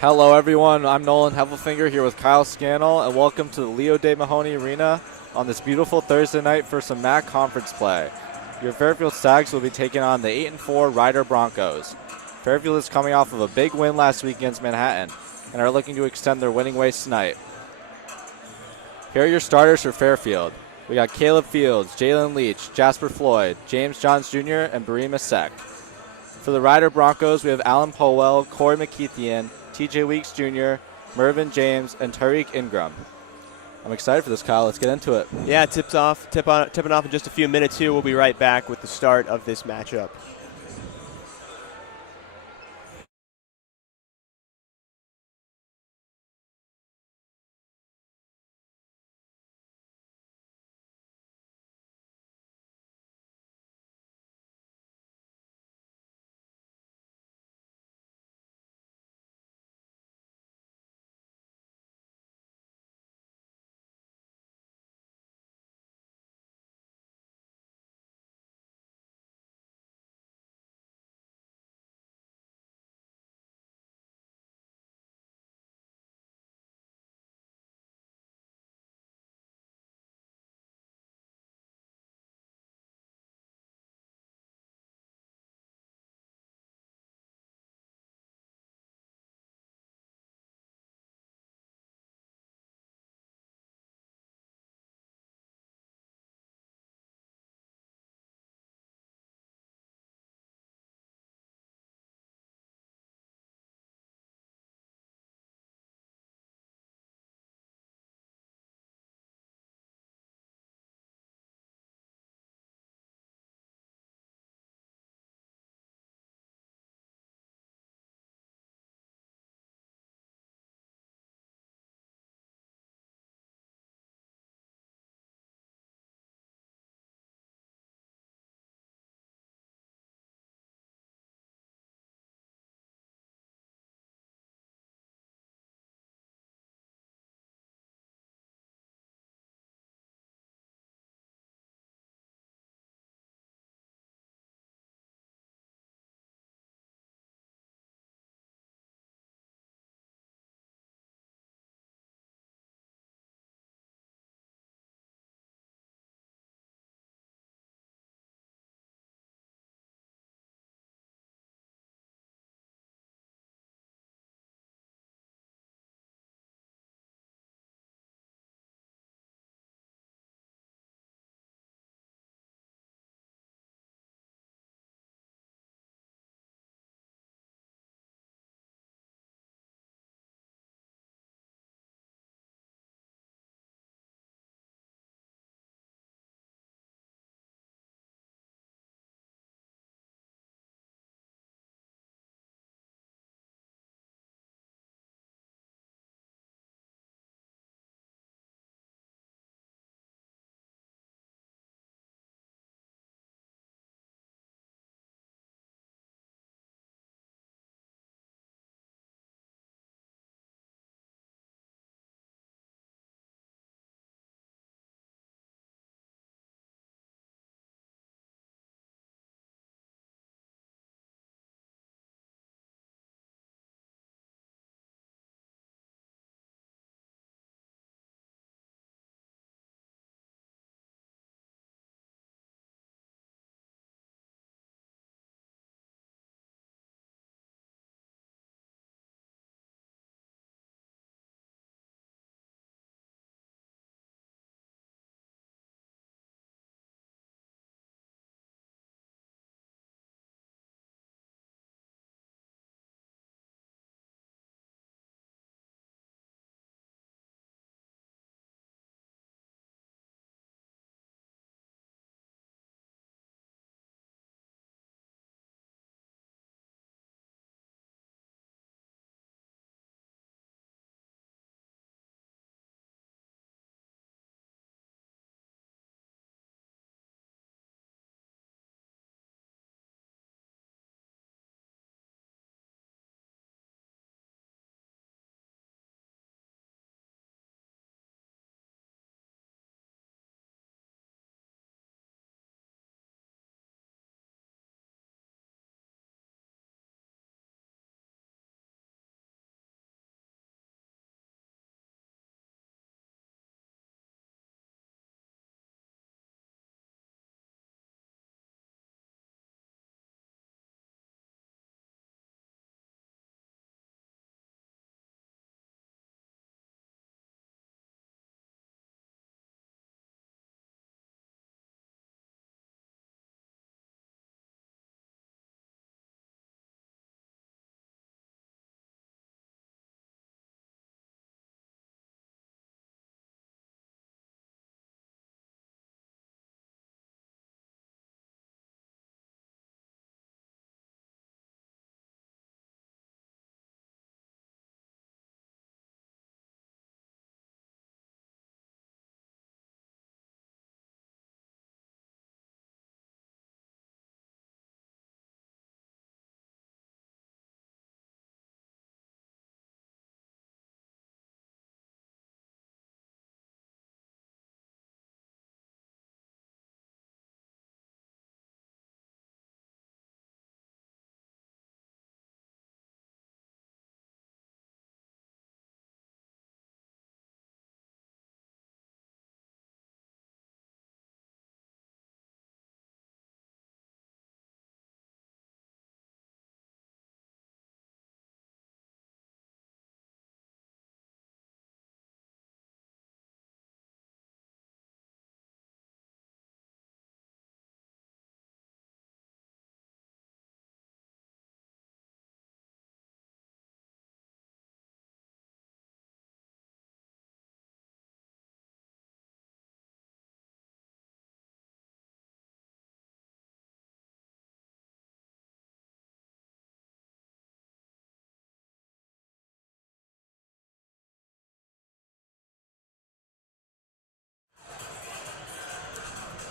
Hello, everyone. I'm Nolan Heffelfinger here with Kyle Scannell, and welcome to the Leo De Mahoney Arena on this beautiful Thursday night for some MAC conference play. Your Fairfield Stags will be taking on the 8-4 Rider Broncos. Fairfield is coming off of a big win last week against Manhattan and are looking to extend their winning ways tonight. Here are your starters for Fairfield. We got Caleb Fields, Jalen Leach, Jasper Floyd, James Johns Jr., and Barima Sek. For the Rider Broncos, we have Alan Powell, Corey McKeithian, TJ Weeks Jr., Mervyn James, and Tariq Ingram. I'm excited for this, Kyle. Let's get into it. Yeah, tipping off in just a few minutes here. We'll be right back with the start of this matchup.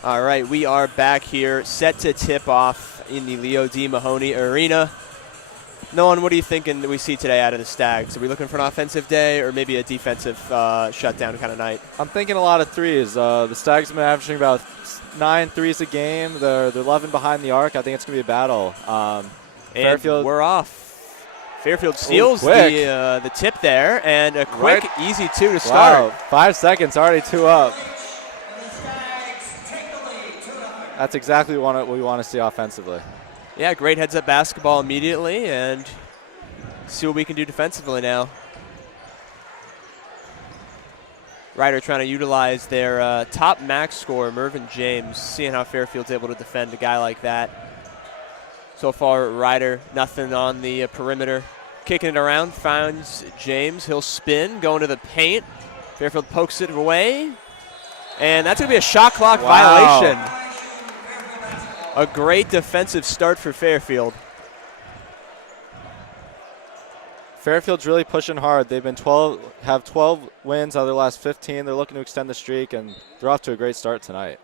All right, we are back here, set to tip off in the Leo D. Mahoney Arena. Nolan, what are you thinking that we see today out of the Stags? Are we looking for an offensive day or maybe a defensive shutdown kind of night? I'm thinking a lot of threes. The Stags have been averaging about 9 threes a game. They're 11 behind the arc. I think it's going to be a battle. Fairfield, we're off. Fairfield steals the tip there, and a quick, easy 2 to start. Wow, 5 seconds, already 2 up. That's exactly what we want to see offensively. Yeah, great heads-up basketball immediately, and see what we can do defensively now. Ryder trying to utilize their top max scorer, Mervyn James, seeing how Fairfield's able to defend a guy like that. So far, Ryder, nothing on the perimeter. Kicking it around, finds James. He'll spin, going to the paint. Fairfield pokes it away, and that's going to be a shot clock violation. A great defensive start for Fairfield. Fairfield's really pushing hard. They've been 12 wins out of their last 15. They're looking to extend the streak, and they're off to a great start tonight.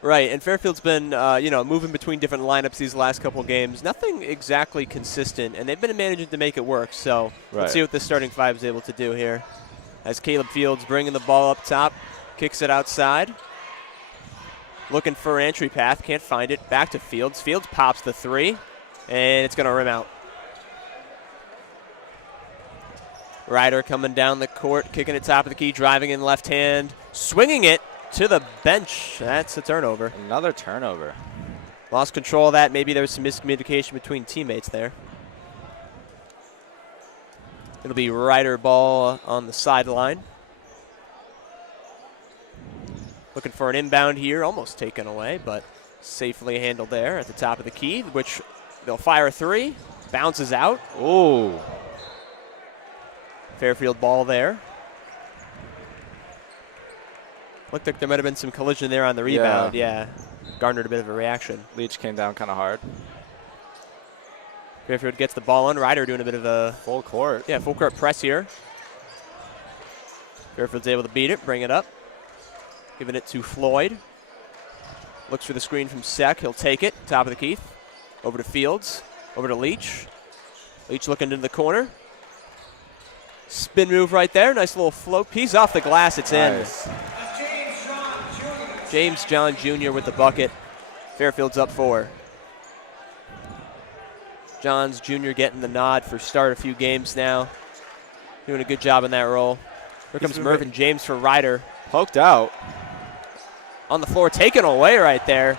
Right, and Fairfield's been moving between different lineups these last couple of games. Nothing exactly consistent, and they've been managing to make it work. So let's see what the starting 5 is able to do here. As Caleb Fields bringing the ball up top, kicks it outside. Looking for an entry path, can't find it. Back to Fields. Fields pops the 3, and it's going to rim out. Ryder coming down the court, kicking it top of the key, driving in left hand, swinging it to the bench. That's a turnover. Another turnover. Lost control of that. Maybe there was some miscommunication between teammates there. It'll be Ryder ball on the sideline. Looking for an inbound here, almost taken away, but safely handled there at the top of the key, which they'll fire a 3, bounces out. Ooh. Fairfield ball there. Looked like there might have been some collision there on the rebound. Yeah. Garnered a bit of a reaction. Leach came down kind of hard. Fairfield gets the ball on. Ryder doing a bit of a full court. Yeah, full court press here. Fairfield's able to beat it, bring it up. Giving it to Floyd. Looks for the screen from Sek. He'll take it. Top of the key. Over to Fields. Over to Leach. Leach looking into the corner. Spin move right there. Nice little float piece off the glass. It's nice. in. James John Jr. with the bucket. Fairfield's up 4. Johns Jr. getting the nod for start a few games now. Doing a good job in that role. Here comes Mervyn James for Ryder. Poked out. On the floor, taken away right there.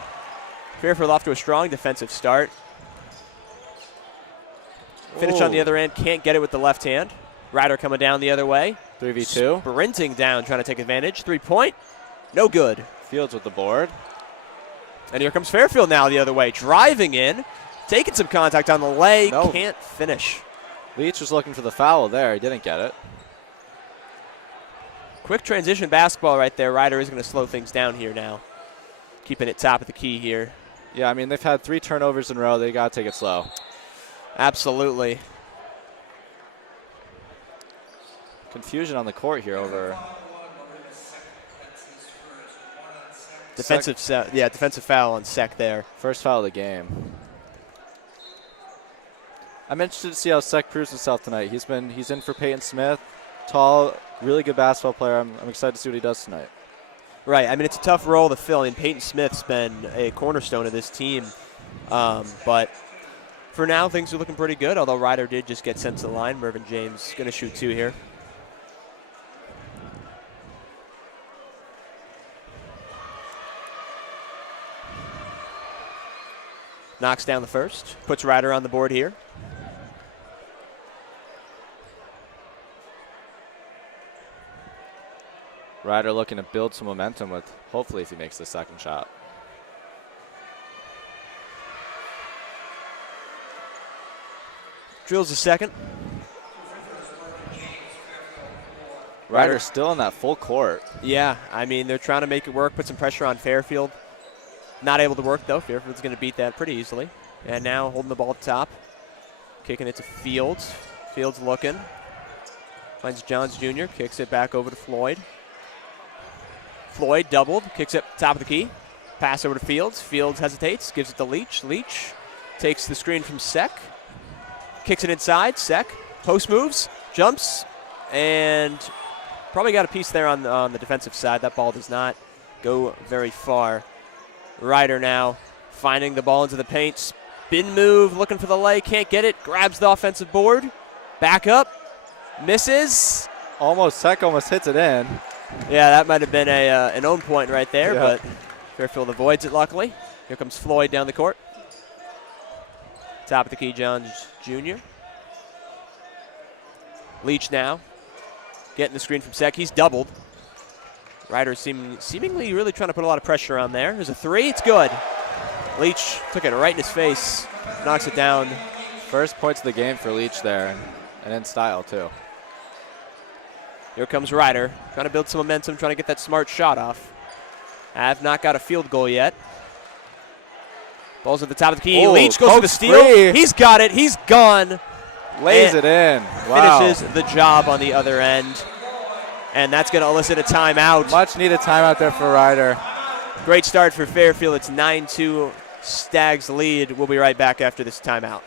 Fairfield off to a strong defensive start. Finish on the other end, can't get it with the left hand. Ryder coming down the other way. 3v2. Sprinting down, trying to take advantage. 3-point, no good. Fields with the board. And here comes Fairfield now the other way. Driving in, taking some contact on the lay, can't finish. Leach was looking for the foul there, he didn't get it. Quick transition basketball right there. Ryder is going to slow things down here now. Keeping it top of the key here. Yeah, I mean, they've had 3 turnovers in a row. They got to take it slow. Absolutely. Confusion on the court here over. Defensive foul on Sek there. First foul of the game. I'm interested to see how Sek proves himself tonight. He's in for Peyton Smith. Tall, really good basketball player. I'm excited to see what he does tonight. Right. I mean, it's a tough role to fill. And Peyton Smith's been a cornerstone of this team. But for now, things are looking pretty good, although Ryder did just get sent to the line. Mervyn James going to shoot 2 here. Knocks down the first. Puts Ryder on the board here. Ryder looking to build some momentum with, hopefully, if he makes the second shot. Drills a second. Ryder's still in that full court. Yeah, I mean, they're trying to make it work, put some pressure on Fairfield. Not able to work, though. Fairfield's going to beat that pretty easily. And now holding the ball up top. Kicking it to Fields. Fields looking. Finds Johns Jr., kicks it back over to Floyd. Floyd doubled, kicks it top of the key. Pass over to Fields. Fields hesitates, gives it to Leach. Leach takes the screen from Sek. Kicks it inside. Sek. Post moves. Jumps. And probably got a piece there on the defensive side. That ball does not go very far. Ryder now finding the ball into the paint. Spin move. Looking for the lay. Can't get it. Grabs the offensive board. Back up. Misses. Sek almost hits it in. Yeah, that might have been an own point right there, Yeah. but Fairfield avoids it, luckily. Here comes Floyd down the court. Top of the key, Johns Jr. Leach now. Getting the screen from Sek. He's doubled. Ryder seemingly really trying to put a lot of pressure on there. There's a three. It's good. Leach took it right in his face. Knocks it down. First points of the game for Leach there, and in style, too. Here comes Ryder. Trying to build some momentum, trying to get that smart shot off. Have not got a field goal yet. Ball's at the top of the key. Oh, Leach goes for the steal. free. He's got it. He's gone. Lays it in. Wow. Finishes the job on the other end. And that's going to elicit a timeout. Much needed timeout there for Ryder. Great start for Fairfield. It's 9-2 Stags lead. We'll be right back after this timeout.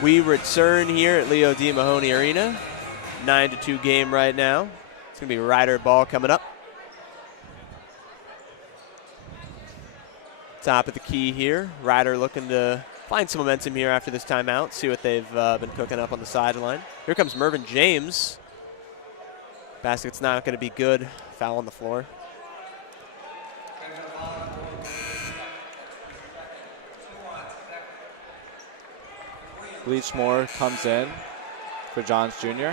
We return here at Leo D. Mahoney Arena. 9-2 game right now. It's going to be Ryder ball coming up. Top of the key here. Ryder looking to find some momentum here after this timeout. See what they've been cooking up on the sideline. Here comes Mervyn James. Basket's not going to be good. Foul on the floor. Leachmore comes in for Johns Jr.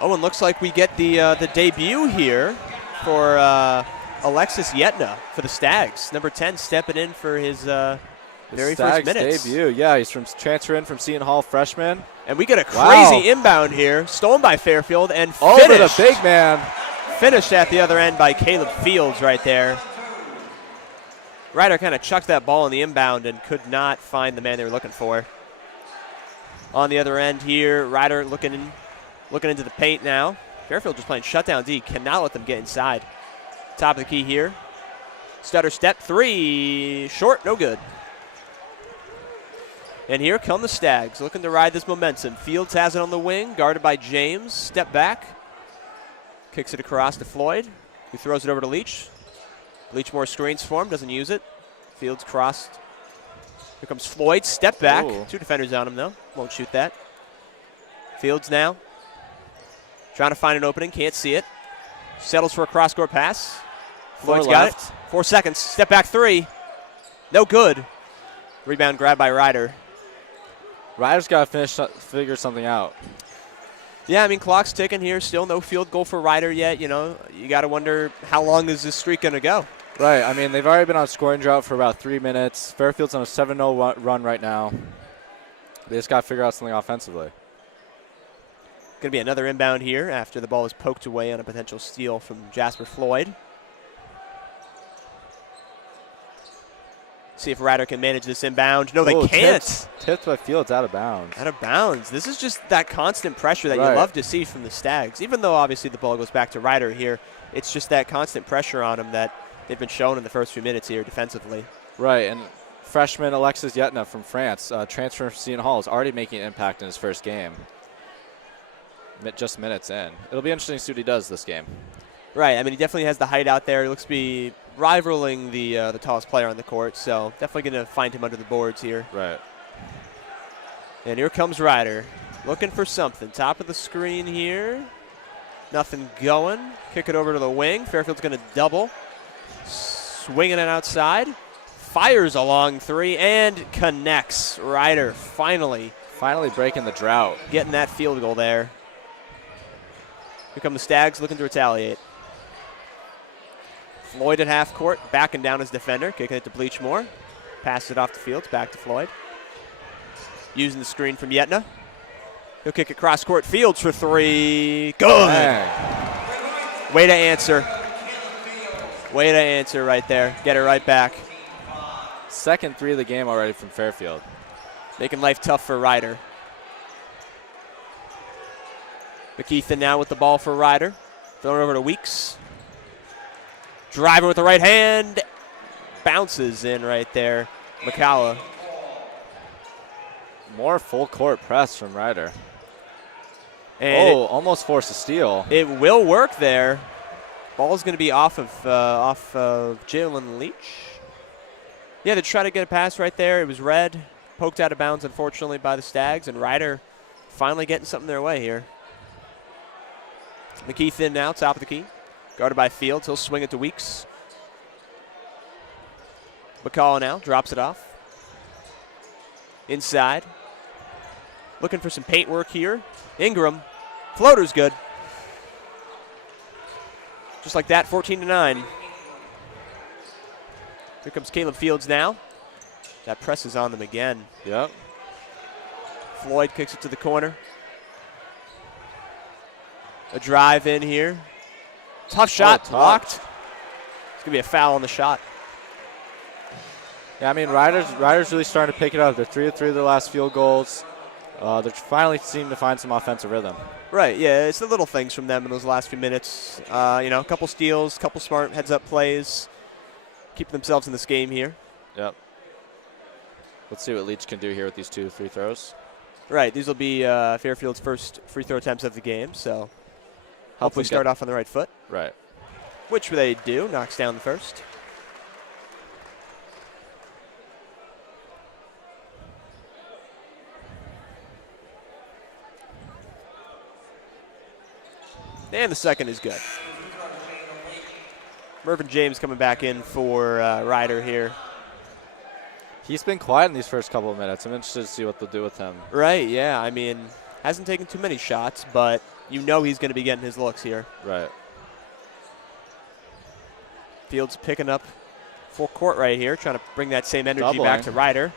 Oh, and looks like we get the debut here for Alexis Yetna for the Stags. Number 10 stepping in for his very first minutes. Debut. Yeah, he's transfer in from Seton Hall freshman. And we get a crazy inbound here, stolen by Fairfield and finished. Over the big man. Finished at the other end by Caleb Fields right there. Ryder kind of chucked that ball in the inbound and could not find the man they were looking for. On the other end here, Ryder looking into the paint now. Fairfield just playing shutdown D. Cannot let them get inside. Top of the key here. Stutter step three. Short, no good. And here come the Stags, looking to ride this momentum. Fields has it on the wing, guarded by James. Step back. Kicks it across to Floyd, who throws it over to Leach. Leachmore screens for him, doesn't use it. Fields crossed. Here comes Floyd, step back. Ooh. Two defenders on him, though. Won't shoot that. Fields now. Trying to find an opening, can't see it. Settles for a cross-court pass. Floyd's got it. 4 seconds. Step back three. No good. Rebound grabbed by Ryder. Ryder's got to figure something out. Yeah, I mean, clock's ticking here. Still no field goal for Ryder yet. You know, you got to wonder how long is this streak going to go? Right. I mean, they've already been on a scoring drought for about 3 minutes. Fairfield's on a 7-0 run right now. They just got to figure out something offensively. Going to be another inbound here after the ball is poked away on a potential steal from Jasper Floyd. See if Ryder can manage this inbound. No, they can't. Tipped by Fields, out of bounds. Out of bounds. This is just that constant pressure that Right. you love to see from the Stags. Even though obviously the ball goes back to Ryder here, it's just that constant pressure on him that they've been shown in the first few minutes here defensively. Right, and freshman Alexis Yetna from France, transfer from Seton Hall, is already making an impact in his first game. Just minutes in. It'll be interesting to see what he does this game. Right. I mean, he definitely has the height out there. He looks to be rivaling the tallest player on the court, so definitely going to find him under the boards here. Right. And here comes Ryder, looking for something. Top of the screen here. Nothing going. Kick it over to the wing. Fairfield's going to double. Swinging it outside. Fires a long three and connects. Ryder finally breaking the drought. getting that field goal there. Here come the Stags looking to retaliate. Floyd at half court, backing down his defender, kicking it to Bleachmore. Passes it off the Fields, back to Floyd. Using the screen from Yetna. He'll kick it cross court. Fields for three. Good. Dang. Way to answer. Way to answer right there. Get it right back. Second three of the game already from Fairfield. Making life tough for Ryder. McKeithen now with the ball for Ryder. Throwing it over to Weeks. Driver with the right hand. Bounces in right there. McCalla. More full court press from Ryder. And almost forced a steal. it will work there. Ball's going to be off of Jalen Leach. Yeah, they try to get a pass right there. It was red. Poked out of bounds, unfortunately, by the Stags. And Ryder finally getting something their way here. McKeithen now, top of the key. Guarded by Fields. He'll swing it to Weeks. McCall now drops it off. Inside. Looking for some paint work here. Ingram. Floater's good. Just like that, 14-9. Here comes Caleb Fields now. That presses on them again. Yep. Floyd kicks it to the corner. A drive in here. Tough shot, blocked. It's going to be a foul on the shot. Yeah, I mean, Ryder's really starting to pick it up. They're 3 of 3 of their last field goals. They're finally seeming to find some offensive rhythm. Right, yeah, it's the little things from them in those last few minutes. A couple steals, couple smart heads-up plays. Keeping themselves in this game here. Yep. Let's see what Leach can do here with these 2 free throws. Right, these will be Fairfield's first free throw attempts of the game, so hopefully start off on the right foot. Right. Which they do, knocks down the first. And the second is good. Mervyn James coming back in for Ryder here. He's been quiet in these first couple of minutes. I'm interested to see what they'll do with him. Right, yeah. I mean, hasn't taken too many shots, but you know he's going to be getting his looks here. Right. Fields picking up full court right here, trying to bring that same energy Doubling. back to Ryder.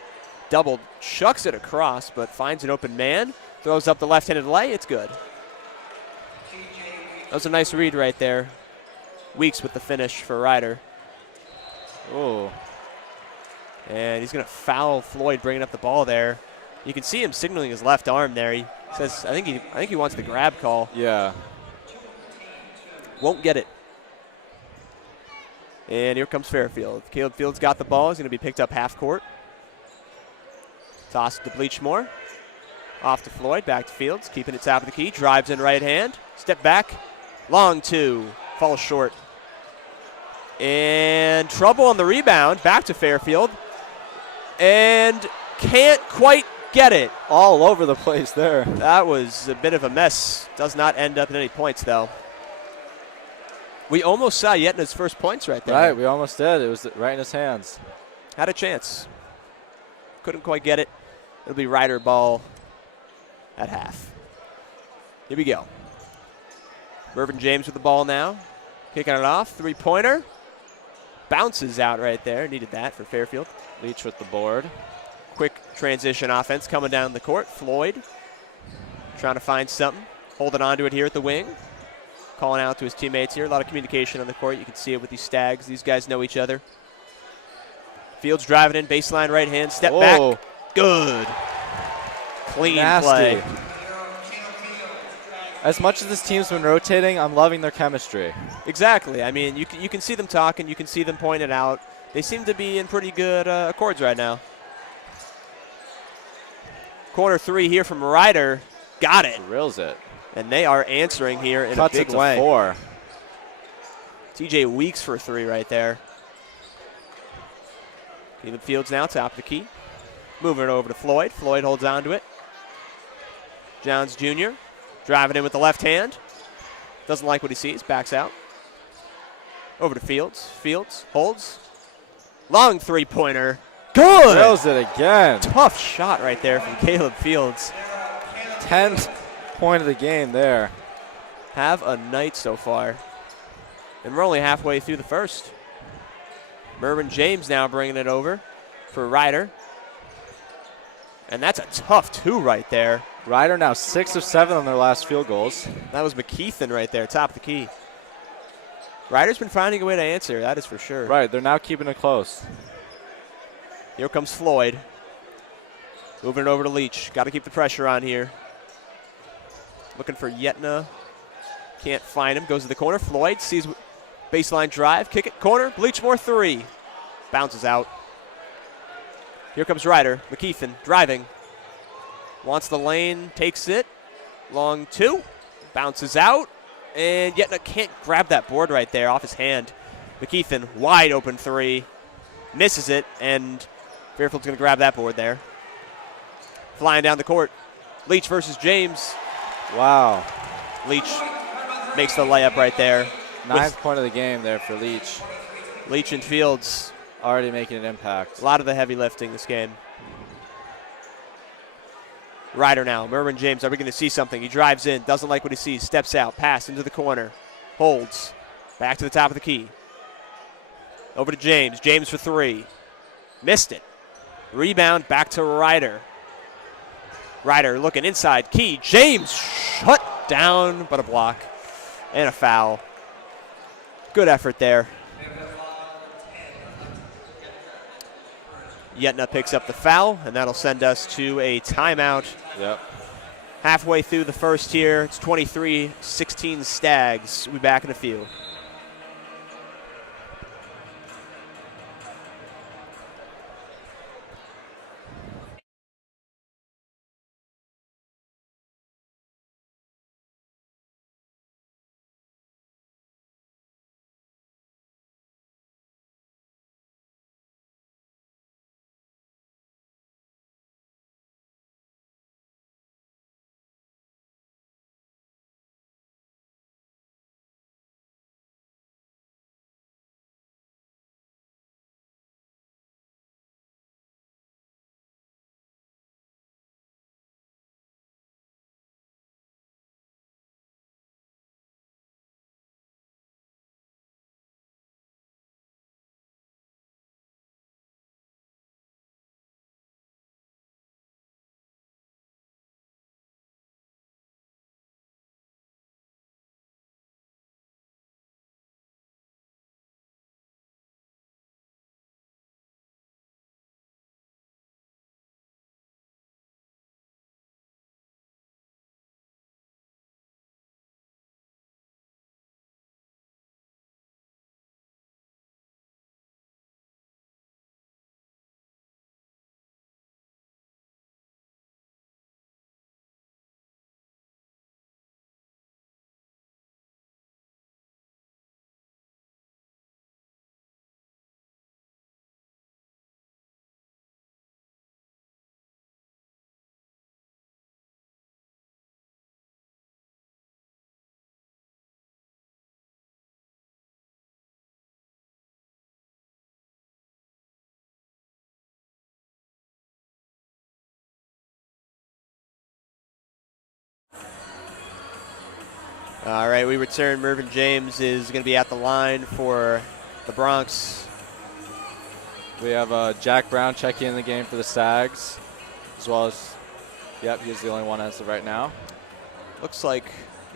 Doubled, chucks it across, but finds an open man. Throws up the left-handed lay. It's good. That was a nice read right there. Weeks with the finish for Ryder. Oh. And he's going to foul Floyd bringing up the ball there. You can see him signaling his left arm there. He says, I think he wants the grab call. Yeah. Won't get it. And here comes Fairfield. Caleb Fields got the ball. He's going to be picked up half court. Toss to Bleachmore. Off to Floyd, back to Fields, keeping it top of the key. Drives in right hand. Step back. Long two. Falls short. And trouble on the rebound. Back to Fairfield. And can't quite get it. All over the place there. That was a bit of a mess. Does not end up in any points, though. We almost saw Yetna's first points right there. Right, we almost did. It was right in his hands. Had a chance. Couldn't quite get it. It'll be Ryder ball at half. Here we go. Mervyn James with the ball now. Kicking it off. Three-pointer. Bounces out right there. Needed that for Fairfield. Leach with the board. Quick transition offense coming down the court. Floyd trying to find something. Holding on to it here at the wing. Calling out to his teammates here. A lot of communication on the court. You can see it with these Stags. These guys know each other. Fields driving in. Baseline right hand. Step back. Good. Clean play. As much as this team's been rotating, I'm loving their chemistry. Exactly. I mean, you can see them talking. You can see them pointing out. They seem to be in pretty good accords right now. Corner three here from Ryder. Got it. Drills it. And they are answering here in Cuts a big it to way. 4. TJ Weeks for 3 right there. Caleb Fields now, top of the key. Moving it over to Floyd. Floyd holds on to it. Johns Jr. driving in with the left hand. Doesn't like what he sees. Backs out. Over to Fields. Fields holds. Long three-pointer. Good. Drills it again. Tough shot right there from Caleb Fields. 10th point of the game there. Have a night so far. And we're only halfway through the first. Mervyn James now bringing it over for Ryder. And that's a tough 2 right there. Ryder now 6 of 7 on their last field goals. That was McKeithen right there, top of the key. Ryder's been finding a way to answer, that is for sure. Right, they're now keeping it close. Here comes Floyd. Moving it over to Leach. Got to keep the pressure on here. Looking for Yetna. Can't find him. Goes to the corner. Floyd sees baseline drive. Kick it. Corner. Bleachmore 3. Bounces out. Here comes Ryder. McKeithen driving. Wants the lane. Takes it. Long 2. Bounces out. And Yetna can't grab that board right there off his hand. McKeithen, wide open 3. Misses it. And Fairfield's going to grab that board there. Flying down the court. Leach versus James. Wow. Leach makes the layup right there. 9th point of the game there for Leach. Leach and Fields already making an impact. A lot of the heavy lifting this game. Ryder now. Mervyn James, are we going to see something? He drives in, doesn't like what he sees, steps out, pass into the corner, holds, back to the top of the key. Over to James. James for 3. Missed it. Rebound back to Ryder. Ryder looking inside. Key. James shut down, but a block and a foul. Good effort there. Yetna picks up the foul, and that'll send us to a timeout. Yep. Halfway through the first here. It's 23-16 Stags. We'll be back in a few. All right, we return. Mervyn James is going to be at the line for the Bronx. We have Jack Brown checking in the game for the Sags, as well as, yep, he's the only one as of right now. Looks like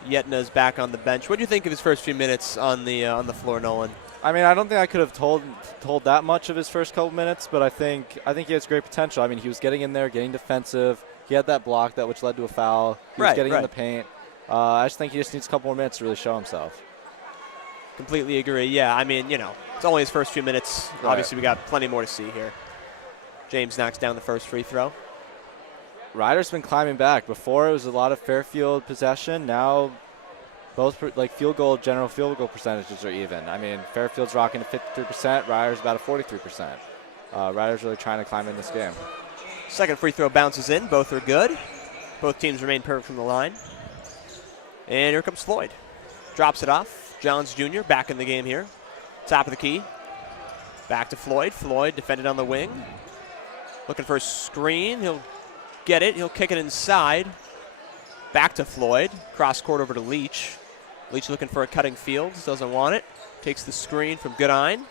Yetna's back on the bench. What do you think of his first few minutes on the floor, Nolan? I mean, I don't think I could have told that much of his first couple minutes, but I think he has great potential. I mean, he was getting in there, getting defensive. He had that block which led to a foul. He was getting in the paint. I just think he just needs a couple more minutes to really show himself. Completely agree. Yeah, I mean, it's only his first few minutes. Right. Obviously, we got plenty more to see here. James knocks down the first free throw. Ryder's been climbing back. Before, it was a lot of Fairfield possession. Now, both general field goal percentages are even. I mean, Fairfield's rocking at 53%. Ryder's about a 43%. Ryder's really trying to climb in this game. Second free throw bounces in. Both are good. Both teams remain perfect from the line. And here comes Floyd. Drops it off. Johns Jr. back in the game here. Top of the key. Back to Floyd. Floyd defended on the wing. Looking for a screen. He'll get it. He'll kick it inside. Back to Floyd. Cross court over to Leach. Leach looking for a cutting Fields. Doesn't want it. Takes the screen from Goodine.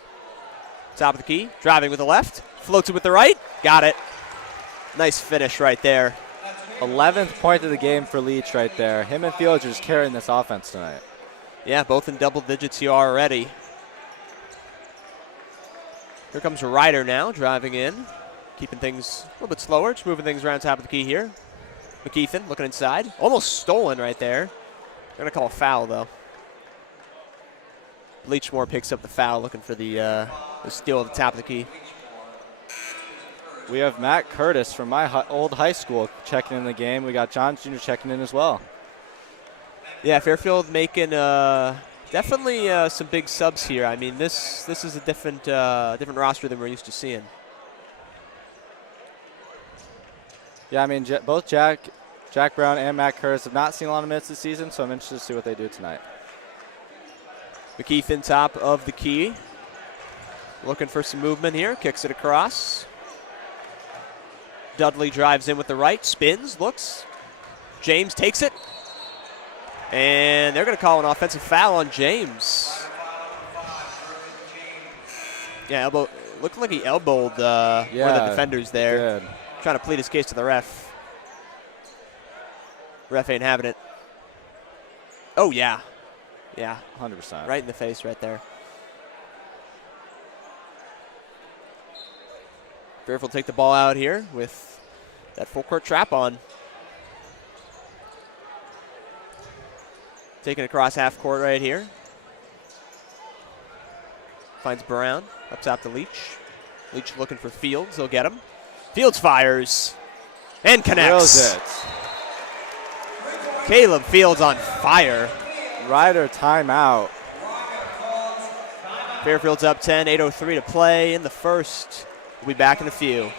Top of the key. Driving with the left. Floats it with the right. Got it. Nice finish right there. 11th point of the game for Leach right there. Him and Fields are just carrying this offense tonight. Yeah, both in double digits here already. Here comes Ryder now, driving in. Keeping things a little bit slower, just moving things around top of the key here. McKeithen looking inside. Almost stolen right there. They're going to call a foul, though. Leachmore picks up the foul, looking for the steal at the top of the key. We have Matt Curtis from my old high school checking in the game. We got Johns Jr. checking in as well. Yeah, Fairfield making definitely some big subs here. I mean, this is a different roster than we're used to seeing. Yeah, I mean, both Jack Brown and Matt Curtis have not seen a lot of minutes this season, so I'm interested to see what they do tonight. McKeithen top of the key. Looking for some movement here. Kicks it across. Dudley drives in with the right. Spins. Looks. James takes it. And they're going to call an offensive foul on James. Yeah, looked like he elbowed one of the defenders there. Trying to plead his case to the ref. Ref ain't having it. Oh, yeah. Yeah. 100%. Right in the face right there. Fairfield take the ball out here with that full court trap on. Taking across half court right here. Finds Brown up top to Leach. Leach looking for Fields. He'll get him. Fields fires and connects. Caleb Fields on fire. Ryder timeout. Fairfield's up 10, 8:03 to play in the first. We'll be back in a few.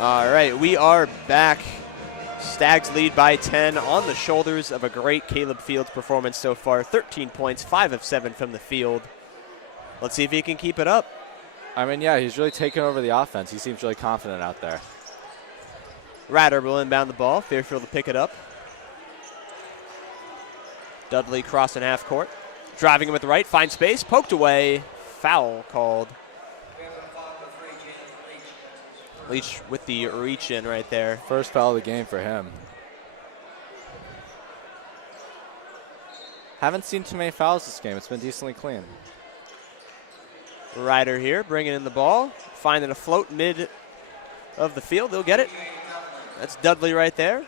All right, we are back. Stags lead by 10 on the shoulders of a great Caleb Fields performance so far. 13 points, 5 of 7 from the field. Let's see if he can keep it up. I mean, yeah, he's really taken over the offense. He seems really confident out there. Ryder will inbound the ball. Fairfield will pick it up. Dudley crossing half court. Driving him with the right, finds space, poked away. Foul called. Leach with the reach in right there. First foul of the game for him. Haven't seen too many fouls this game. It's been decently clean. Ryder here bringing in the ball. Finding a float mid of the field. They'll get it. That's Dudley right there.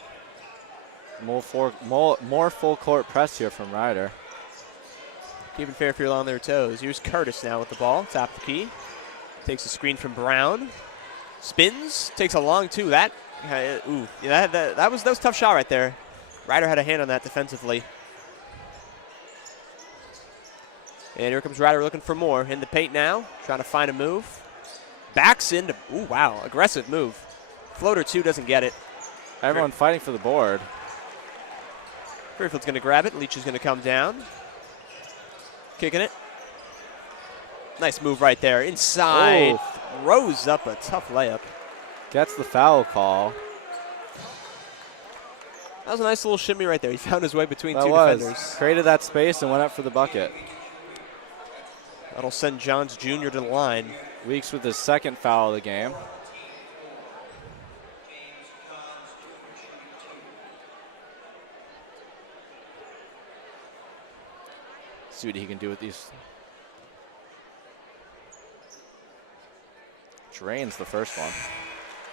More full court press here from Ryder. Keeping Fairfield on their toes. Here's Curtis now with the ball. Top of the key. Takes a screen from Brown. Spins. Takes a long two. That was a tough shot right there. Ryder had a hand on that defensively. And here comes Ryder looking for more. In the paint now. Trying to find a move. Backs into. Ooh, wow. Aggressive move. Floater two doesn't get it. Everyone fighting for the board. Fairfield's going to grab it. Leach is going to come down. Kicking it. Nice move right there. Inside. Ooh. Rose up a tough layup. Gets the foul call. That was a nice little shimmy right there. He found his way between two defenders. Created that space and went up for the bucket. That'll send Johns Jr. to the line. Weeks with his second foul of the game. See what he can do with these. Drains the first one.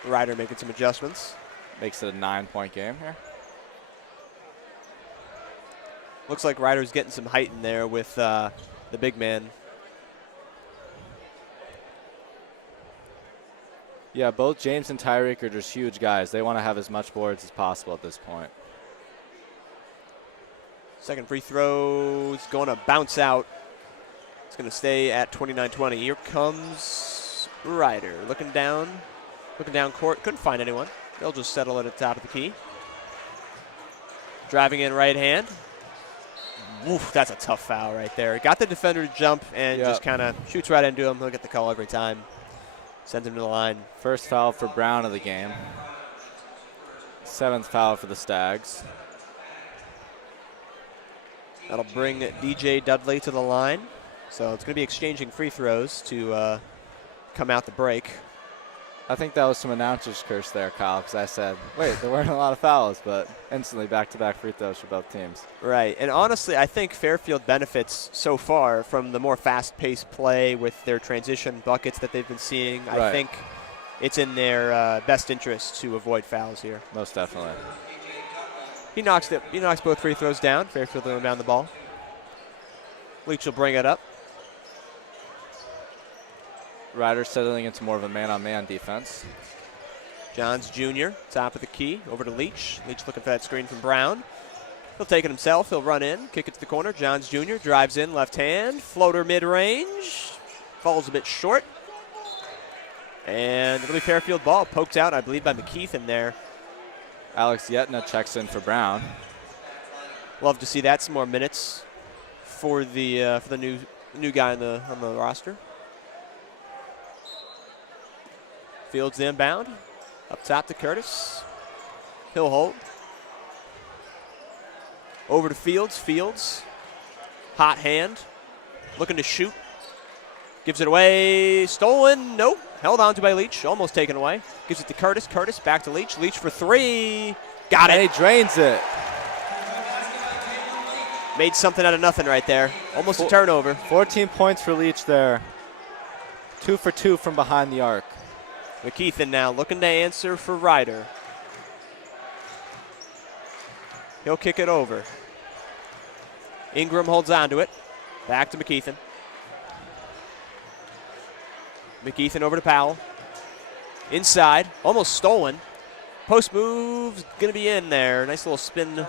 Ryder making some adjustments. Makes it a 9-point game here. Looks like Ryder's getting some height in there with the big man. Yeah, both James and Tyreek are just huge guys. They want to have as much boards as possible at this point. Second free throw is going to bounce out. It's going to stay at 29-20. Here comes Ryder looking down court. Couldn't find anyone. They'll just settle it at the top of the key. Driving in right hand. Woof, that's a tough foul right there. Got the defender to jump and just kind of shoots right into him. He'll get the call every time. Sends him to the line. First foul for Brown of the game. 7th foul for the Stags. That'll bring DJ Dudley to the line. So it's going to be exchanging free throws to come out the break. I think that was some announcer's curse there, Kyle, because I said, wait, there weren't a lot of fouls, but instantly back-to-back free throws for both teams. Right, and honestly, I think Fairfield benefits so far from the more fast-paced play with their transition buckets that they've been seeing. Right. I think it's in their best interest to avoid fouls here. Most definitely. He knocks both free throws down. Fairfield will inbound the ball. Leach will bring it up. Ryder settling into more of a man-on-man defense. Johns Jr., top of the key, over to Leach. Leach looking for that screen from Brown. He'll take it himself. He'll run in, kick it to the corner. Johns Jr. drives in, left hand. Floater mid-range. Falls a bit short. And it'll be Fairfield ball. Poked out, I believe, by McKeith in there. Alex Yetna checks in for Brown. Love to see that. Some more minutes for the new guy on the roster. Fields inbound. Up top to Curtis. He'll hold. Over to Fields. Fields. Hot hand. Looking to shoot. Gives it away. Stolen. Nope. Held on to by Leach. Almost taken away. Gives it to Curtis. Curtis back to Leach. Leach for three. Got it. And he drains it. Made something out of nothing right there. Almost a turnover. 14 points for Leach there. 2 for 2 from behind the arc. McKeithen now looking to answer for Ryder. He'll kick it over. Ingram holds on to it. Back to McKeithen. McKeithen over to Powell. Inside, almost stolen. Post move's going to be in there. Nice little spin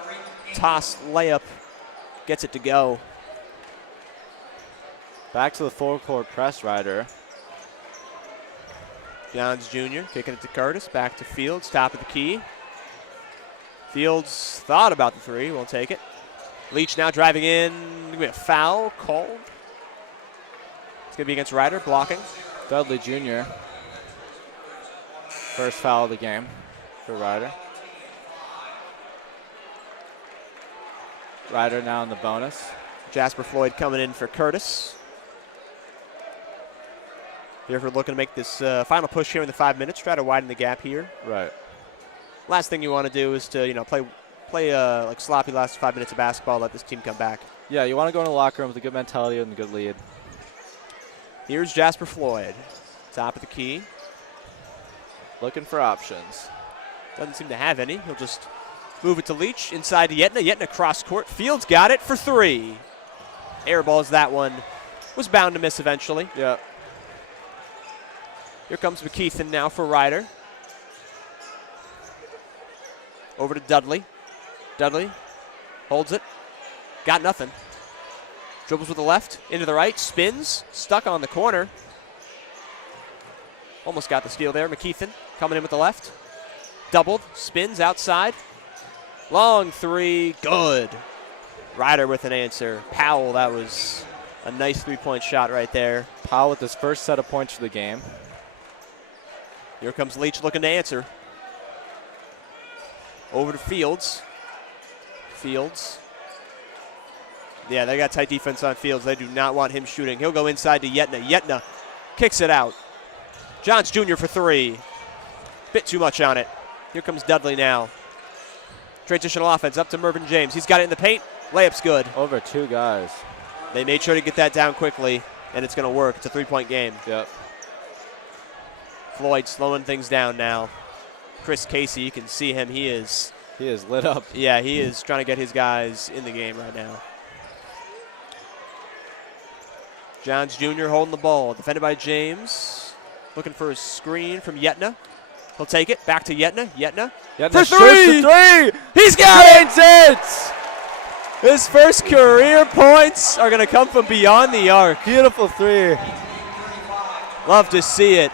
toss layup. Gets it to go. Back to the full court press, Ryder. Johns Jr. kicking it to Curtis. Back to Fields, top of the key. Fields thought about the three. Won't take it. Leach now driving in. Going to be a foul called. It's going to be against Ryder, blocking. Dudley Jr. First foul of the game for Ryder. Ryder now in the bonus. Jasper Floyd coming in for Curtis. Fairfield looking to make this final push here in the 5 minutes, try to widen the gap here. Right. Last thing you want to do is to play like sloppy last 5 minutes of basketball, let this team come back. Yeah, you want to go in the locker room with a good mentality and a good lead. Here's Jasper Floyd, top of the key. Looking for options. Doesn't seem to have any. He'll just move it to Leach, inside to Yetna. Yetna cross court. Fields got it for three. Airballs that one. Was bound to miss eventually. Yeah. Here comes McKeithen now for Ryder. Over to Dudley. Dudley holds it. Got nothing. Dribbles with the left, into the right, spins, stuck on the corner. Almost got the steal there. McKeithen coming in with the left. Doubled, spins outside. Long three, good. Ryder with an answer. Powell, that was a nice three-point shot right there. Powell with his first set of points for the game. Here comes Leach looking to answer. Over to Fields. Fields. Yeah, they got tight defense on Fields. They do not want him shooting. He'll go inside to Yetna. Yetna kicks it out. Johns Jr. for three. Bit too much on it. Here comes Dudley now. Transitional offense up to Mervyn James. He's got it in the paint. Layup's good. Over two guys. They made sure to get that down quickly, and it's going to work. It's a three-point game. Yep. Floyd slowing things down now. Chris Casey, you can see him. He is lit up. Yeah, he is trying to get his guys in the game right now. Johns Jr. holding the ball. Defended by James. Looking for a screen from Yetna. He'll take it. Back to Yetna. Yetna. For three! He's got it! His first career points are going to come from beyond the arc. Beautiful three. Love to see it.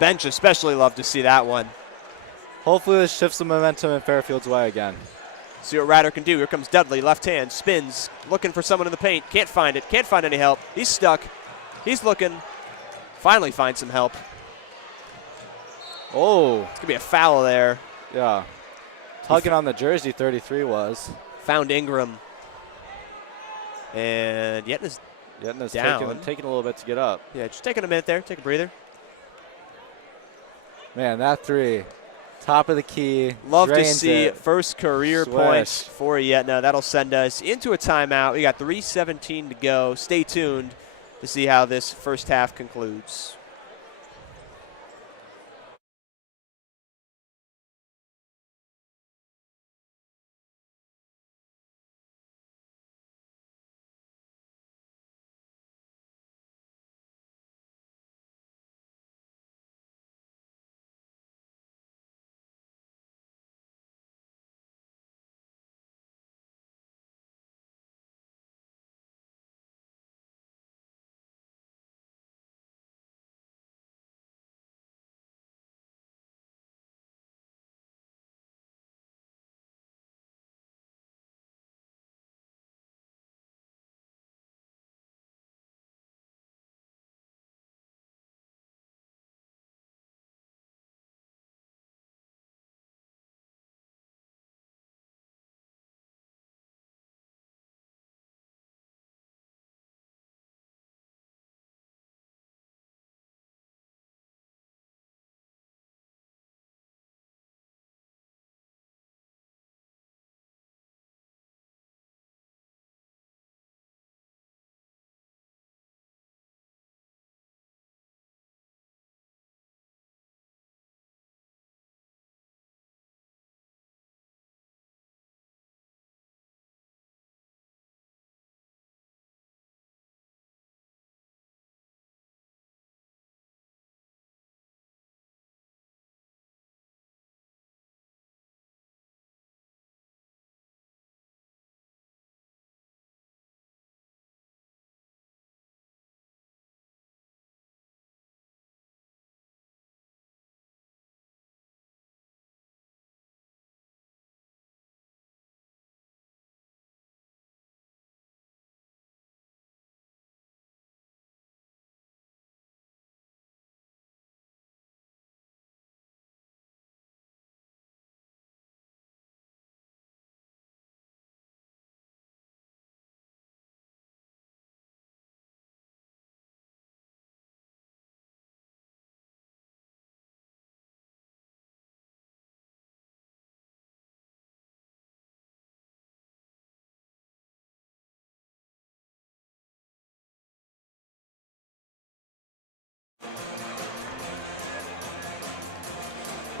Bench especially love to see that one. Hopefully this shifts the momentum in Fairfield's way again. See what Ryder can do. Here comes Dudley, left hand, spins, looking for someone in the paint. Can't find it. Can't find any help. He's stuck. He's looking. Finally finds some help. Oh. It's going to be a foul there. Yeah. Tugging on the jersey, 33 was. Found Ingram. And Yetna's down. Taking a little bit to get up. Yeah, just taking a minute there. Take a breather. Man, that three. Top of the key. Love to see first career Swish. points for Yetna. That'll send us into a timeout. We got 3:17 to go. Stay tuned to see how this first half concludes.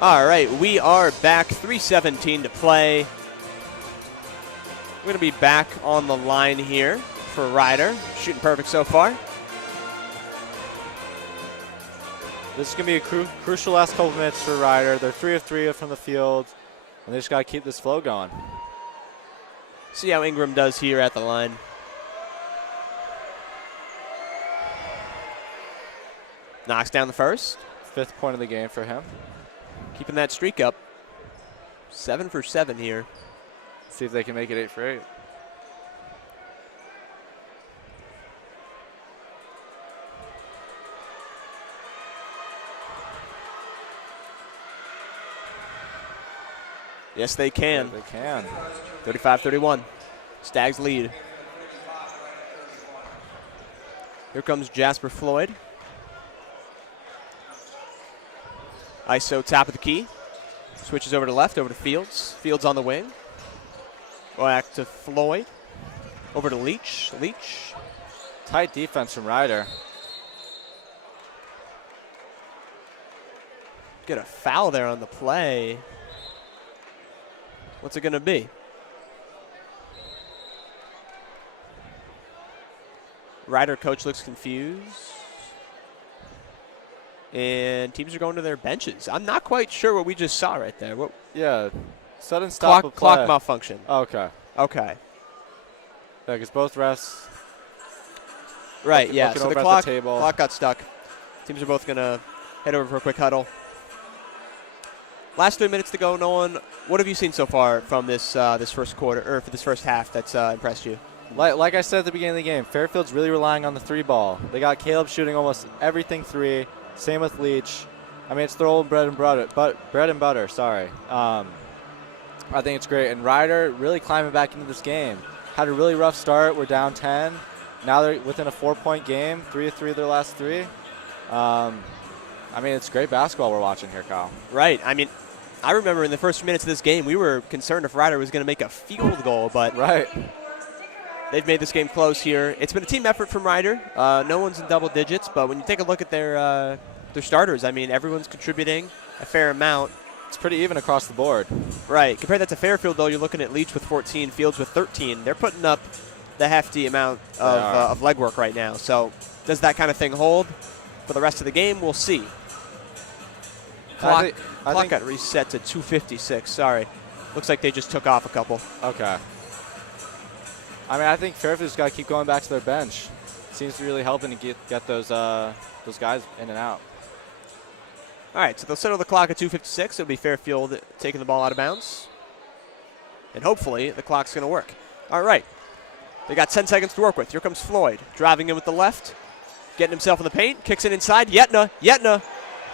All right, we are back. 3:17 to play. We're going to be back on the line here for Ryder. Shooting perfect so far. This is going to be a crucial last couple minutes for Ryder. They're 3 of 3 from the field, and they just got to keep this flow going. See how Ingram does here at the line. Knocks down the first. 5th point of the game for him. Keeping that streak up. 7 for 7 here. See if they can make it 8 for 8. Yes, they can. Yeah, they can. 35-31. Stags lead. Here comes Jasper Floyd. ISO top of the key. Switches over to left, over to Fields. Fields on the wing. Back to Floyd. Over to Leach. Leach. Tight defense from Ryder. Get a foul there on the play. What's it going to be? Ryder coach looks confused. And teams are going to their benches. I'm not quite sure what we just saw right there. What? Yeah, sudden stop of play. Clock malfunction. Okay. Okay. Yeah, because both refs. Right, yeah. So the clock got stuck. Teams are both going to head over for a quick huddle. Last 3 minutes to go, Nolan. What have you seen so far from this this first quarter, or for this first half that's impressed you? Like I said at the beginning of the game, Fairfield's really relying on the 3 ball. They got Caleb shooting almost everything 3. Same with Leach. I mean, it's their old bread and butter. Sorry. I think it's great. And Ryder really climbing back into this game. Had a really rough start. We're down 10. Now they're within a 4-point game. 3 of 3 their last 3. I mean, it's great basketball we're watching here, Kyle. Right. I mean, I remember in the first minutes of this game, we were concerned if Ryder was going to make a field goal, but right. They've made this game close here. It's been a team effort from Ryder. No one's in double digits, but when you take a look at their starters, I mean, everyone's contributing a fair amount. It's pretty even across the board. Right. Compare that to Fairfield, though. You're looking at Leach with 14, Fields with 13. They're putting up the hefty amount of legwork right now. So does that kind of thing hold for the rest of the game? We'll see. Clock got reset to 2:56. Sorry. Looks like they just took off a couple. Okay. I mean, I think Fairfield's got to keep going back to their bench. Seems to be really helping to get those guys in and out. All right, so they'll settle the clock at 2:56. It'll be Fairfield taking the ball out of bounds. And hopefully the clock's going to work. All right. They got 10 seconds to work with. Here comes Floyd, driving in with the left, getting himself in the paint, kicks it inside. Yetna.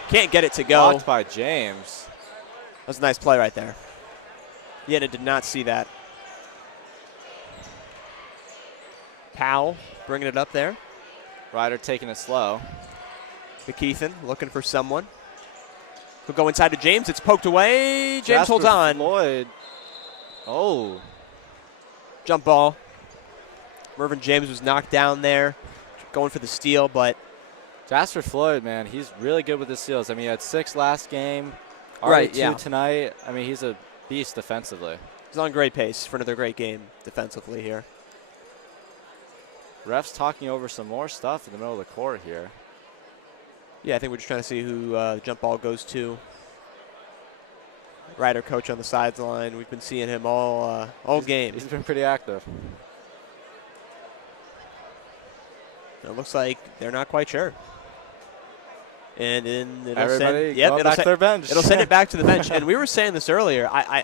Can't get it to go. Blocked by James. That was a nice play right there. Yetna did not see that. Powell bringing it up there. Ryder taking it slow. McKeithen looking for someone. He'll go inside to James. It's poked away. James holds on. Floyd. Oh. Jump ball. Mervyn James was knocked down there, going for the steal, but Jasper Floyd, man, he's really good with the steals. I mean, he had 6 last game. Already 2 tonight. I mean, he's a beast defensively. He's on great pace for another great game defensively here. Refs talking over some more stuff in the middle of the court here. Yeah, I think we're just trying to see who the jump ball goes to. Ryder coach on the sideline. We've been seeing him all game. He's been pretty active. It looks like they're not quite sure. And everybody going back to their bench. It'll send it back to the bench. And we were saying this earlier. I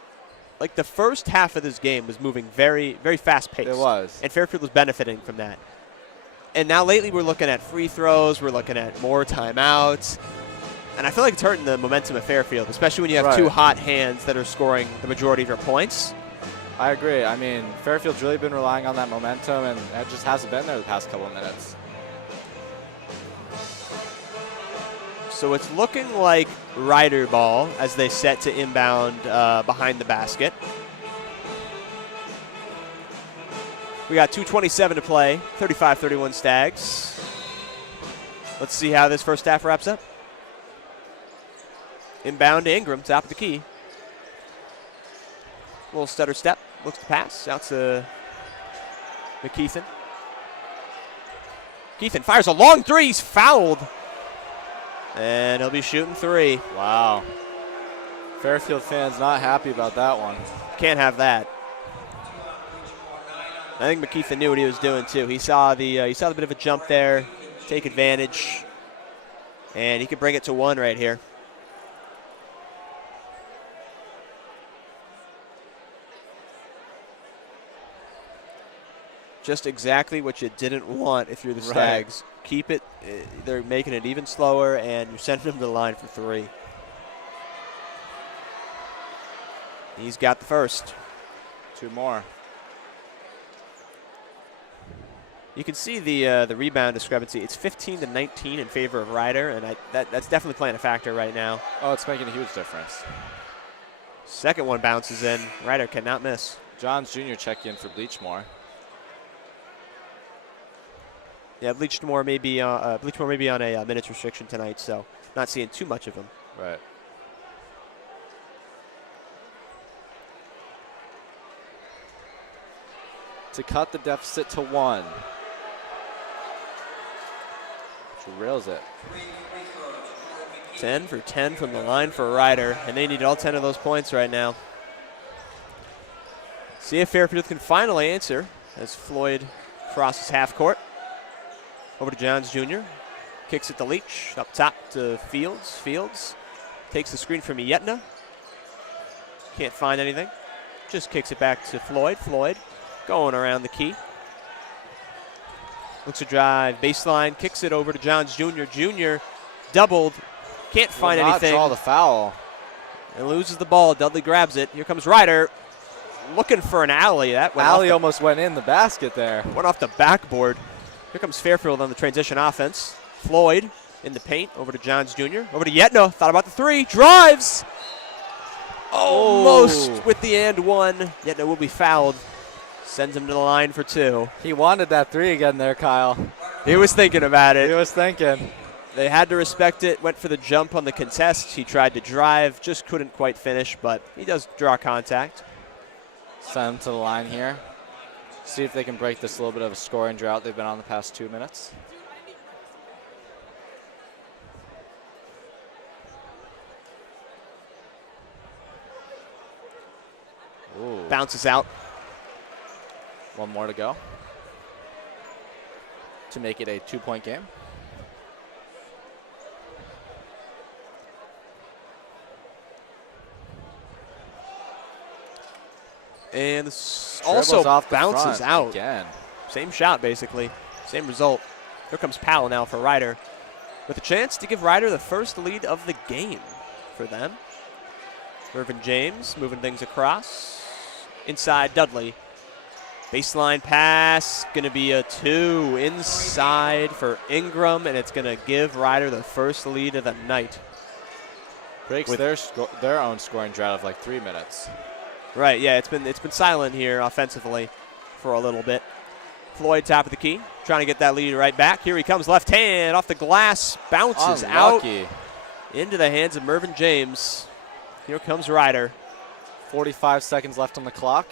like the first half of this game was moving very, very fast paced. It was. And Fairfield was benefiting from that. And now lately we're looking at free throws. We're looking at more timeouts. And I feel like it's hurting the momentum of Fairfield, especially when you have 2 hot hands that are scoring the majority of your points. I agree. I mean, Fairfield's really been relying on that momentum, and it just hasn't been there the past couple of minutes. So it's looking like Ryder ball as they set to inbound behind the basket. We got 2:27 to play, 35-31 Stags. Let's see how this first half wraps up. Inbound to Ingram, top of the key. Little stutter step, looks to pass out to McKeithen. Keithan fires a long three, he's fouled. And he'll be shooting three. Wow. Fairfield fans not happy about that one. Can't have that. I think McKeithen knew what he was doing too. He saw the bit of a jump there, take advantage, and he could bring it to one right here. Just exactly what you didn't want if you're the Stags. Right. Keep it. They're making it even slower, and you're sending them to the line for three. He's got the first. Two more. You can see the rebound discrepancy. It's 15-19 in favor of Ryder, and that's definitely playing a factor right now. Oh, it's making a huge difference. Second one bounces in. Ryder cannot miss. Johns Jr. checking in for Bleachmore. Yeah, Bleachmore may be on a minutes restriction tonight, so not seeing too much of him. Right. To cut the deficit to one. She rails it. 10 for 10 from the line for Ryder, and they need all 10 of those points right now. See if Fairfield can finally answer as Floyd crosses half court. Over to Johns Jr. Kicks it to Leach. Up top to Fields. Fields takes the screen from Yetna. Can't find anything. Just kicks it back to Floyd. Floyd going around the key. Looks to drive. Baseline. Kicks it over to Johns Jr. Jr. doubled. Can't find anything. Draw the foul. And loses the ball. Dudley grabs it. Here comes Ryder. Looking for an alley. That alley almost went in the basket there. Went off the backboard. Here comes Fairfield on the transition offense. Floyd in the paint, over to Johns Jr. Over to Yetna, thought about the three, drives! Almost with the and one. Yetna will be fouled. Sends him to the line for two. He wanted that three again there, Kyle. He was thinking about it. He was thinking. They had to respect it, went for the jump on the contest. He tried to drive, just couldn't quite finish, but he does draw contact. Send him to the line here. See if they can break this little bit of a scoring drought they've been on the past 2 minutes. Ooh. Bounces out. One more to go to make it a 2-point game. And also bounces out. Again. Same shot, basically. Same result. Here comes Powell now for Ryder, with a chance to give Ryder the first lead of the game for them. Irvin James moving things across. Inside Dudley. Baseline pass. Going to be a two inside for Ingram, and it's going to give Ryder the first lead of the night. Breaks their own scoring drought of like 3 minutes. Right, yeah, it's been silent here offensively for a little bit. Floyd top of the key, trying to get that lead right back. Here he comes, left hand off the glass, bounces Unlucky. Out into the hands of Mervyn James. Here comes Ryder. 45 seconds left on the clock.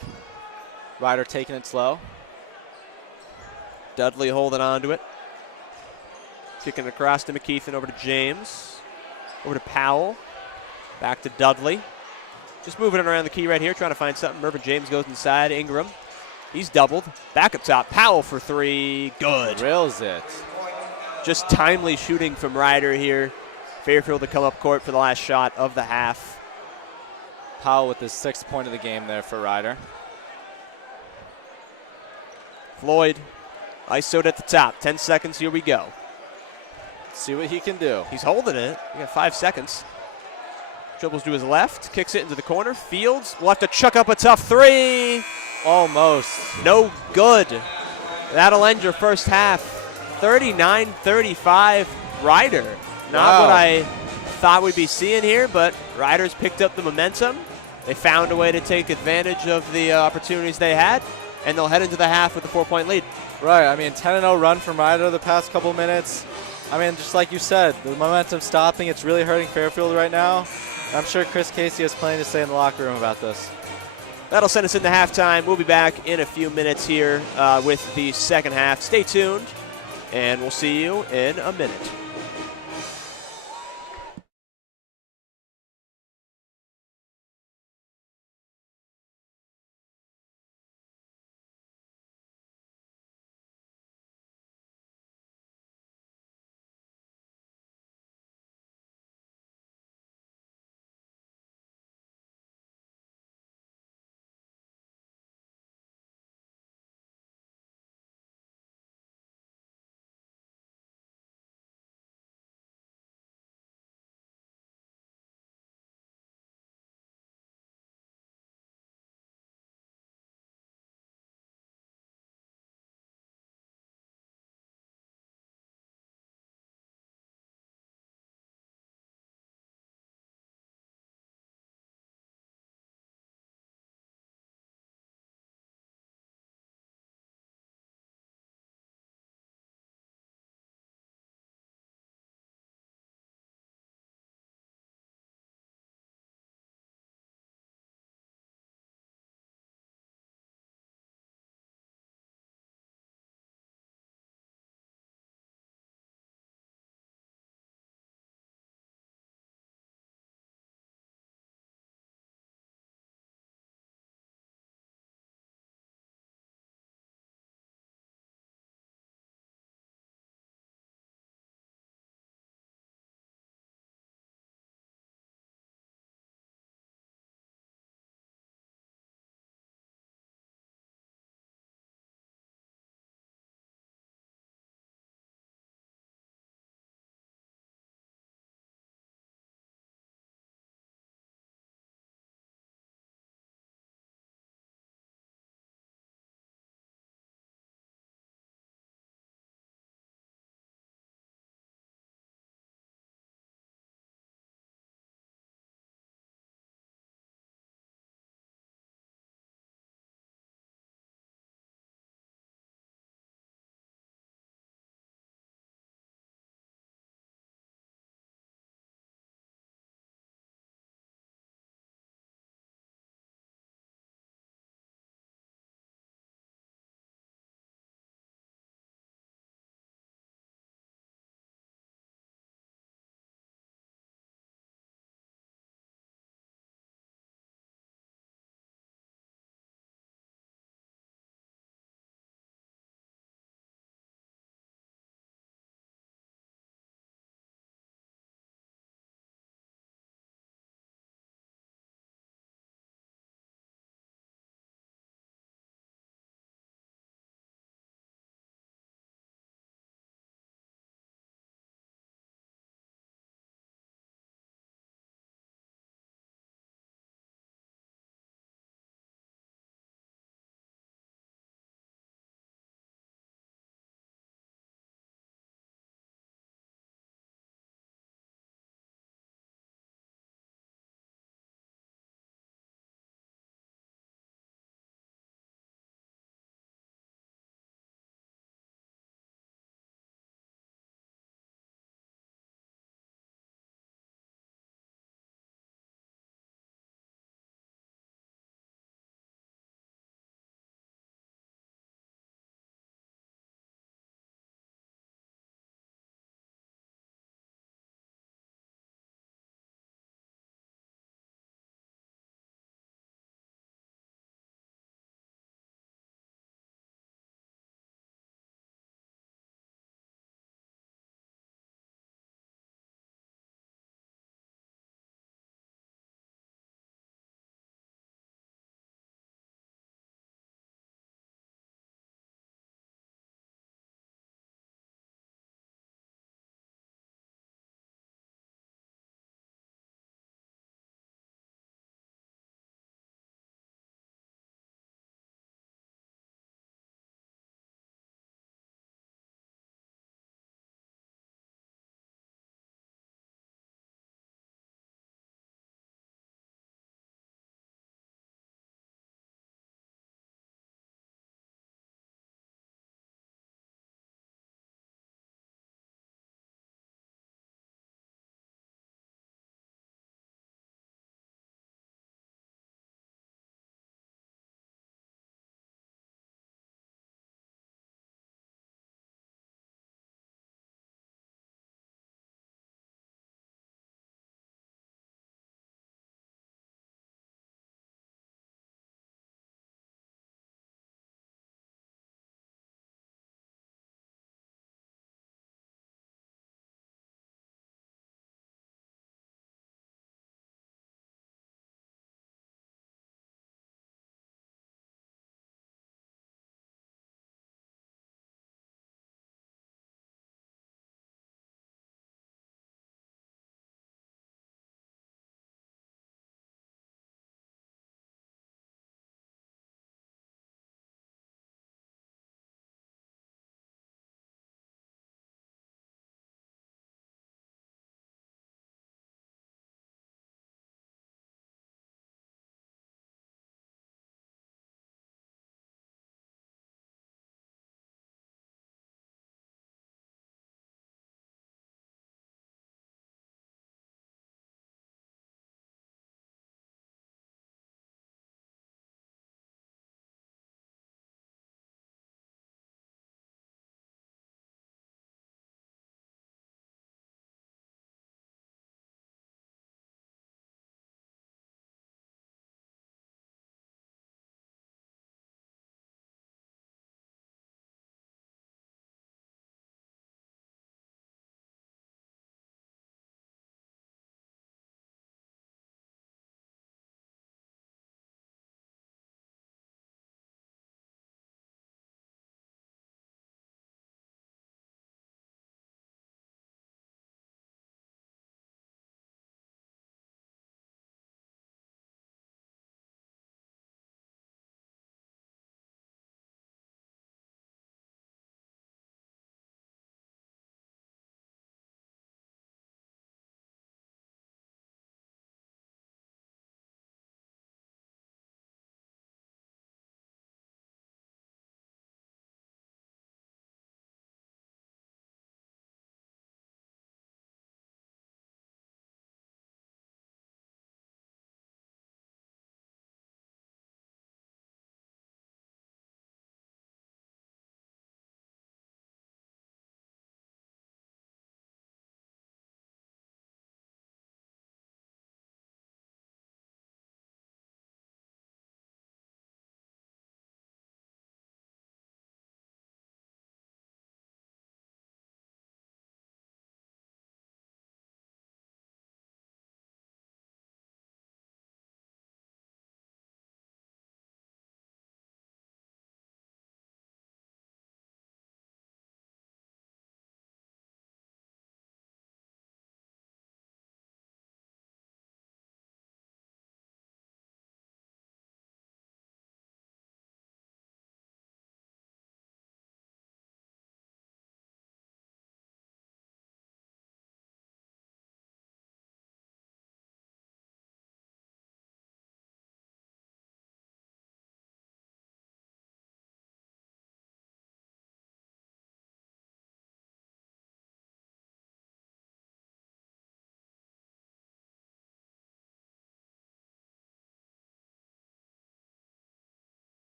Ryder taking it slow. Dudley holding on to it. Kicking across to McKeithen, over to James. Over to Powell. Back to Dudley. Just moving it around the key right here, trying to find something. Mervyn James goes inside. Ingram. He's doubled. Back up top. Powell for three. Good. Drills it. Just timely shooting from Ryder here. Fairfield to come up court for the last shot of the half. Powell with his 6th point of the game there for Ryder. Floyd ISO'd at the top. 10 seconds. Here we go. See what he can do. He's holding it. We got 5 seconds. Dribbles to his left, kicks it into the corner. Fields will have to chuck up a tough three. Almost. No good. That'll end your first half. 39-35 Ryder. Not what I thought we'd be seeing here, but Ryder's picked up the momentum. They found a way to take advantage of the opportunities they had, and they'll head into the half with a 4-point lead. Right, I mean, 10-0 run from Ryder the past couple minutes. I mean, just like you said, the momentum stopping, it's really hurting Fairfield right now. I'm sure Chris Casey has plenty to say in the locker room about this. That'll send us into halftime. We'll be back in a few minutes here with the second half. Stay tuned, and we'll see you in a minute.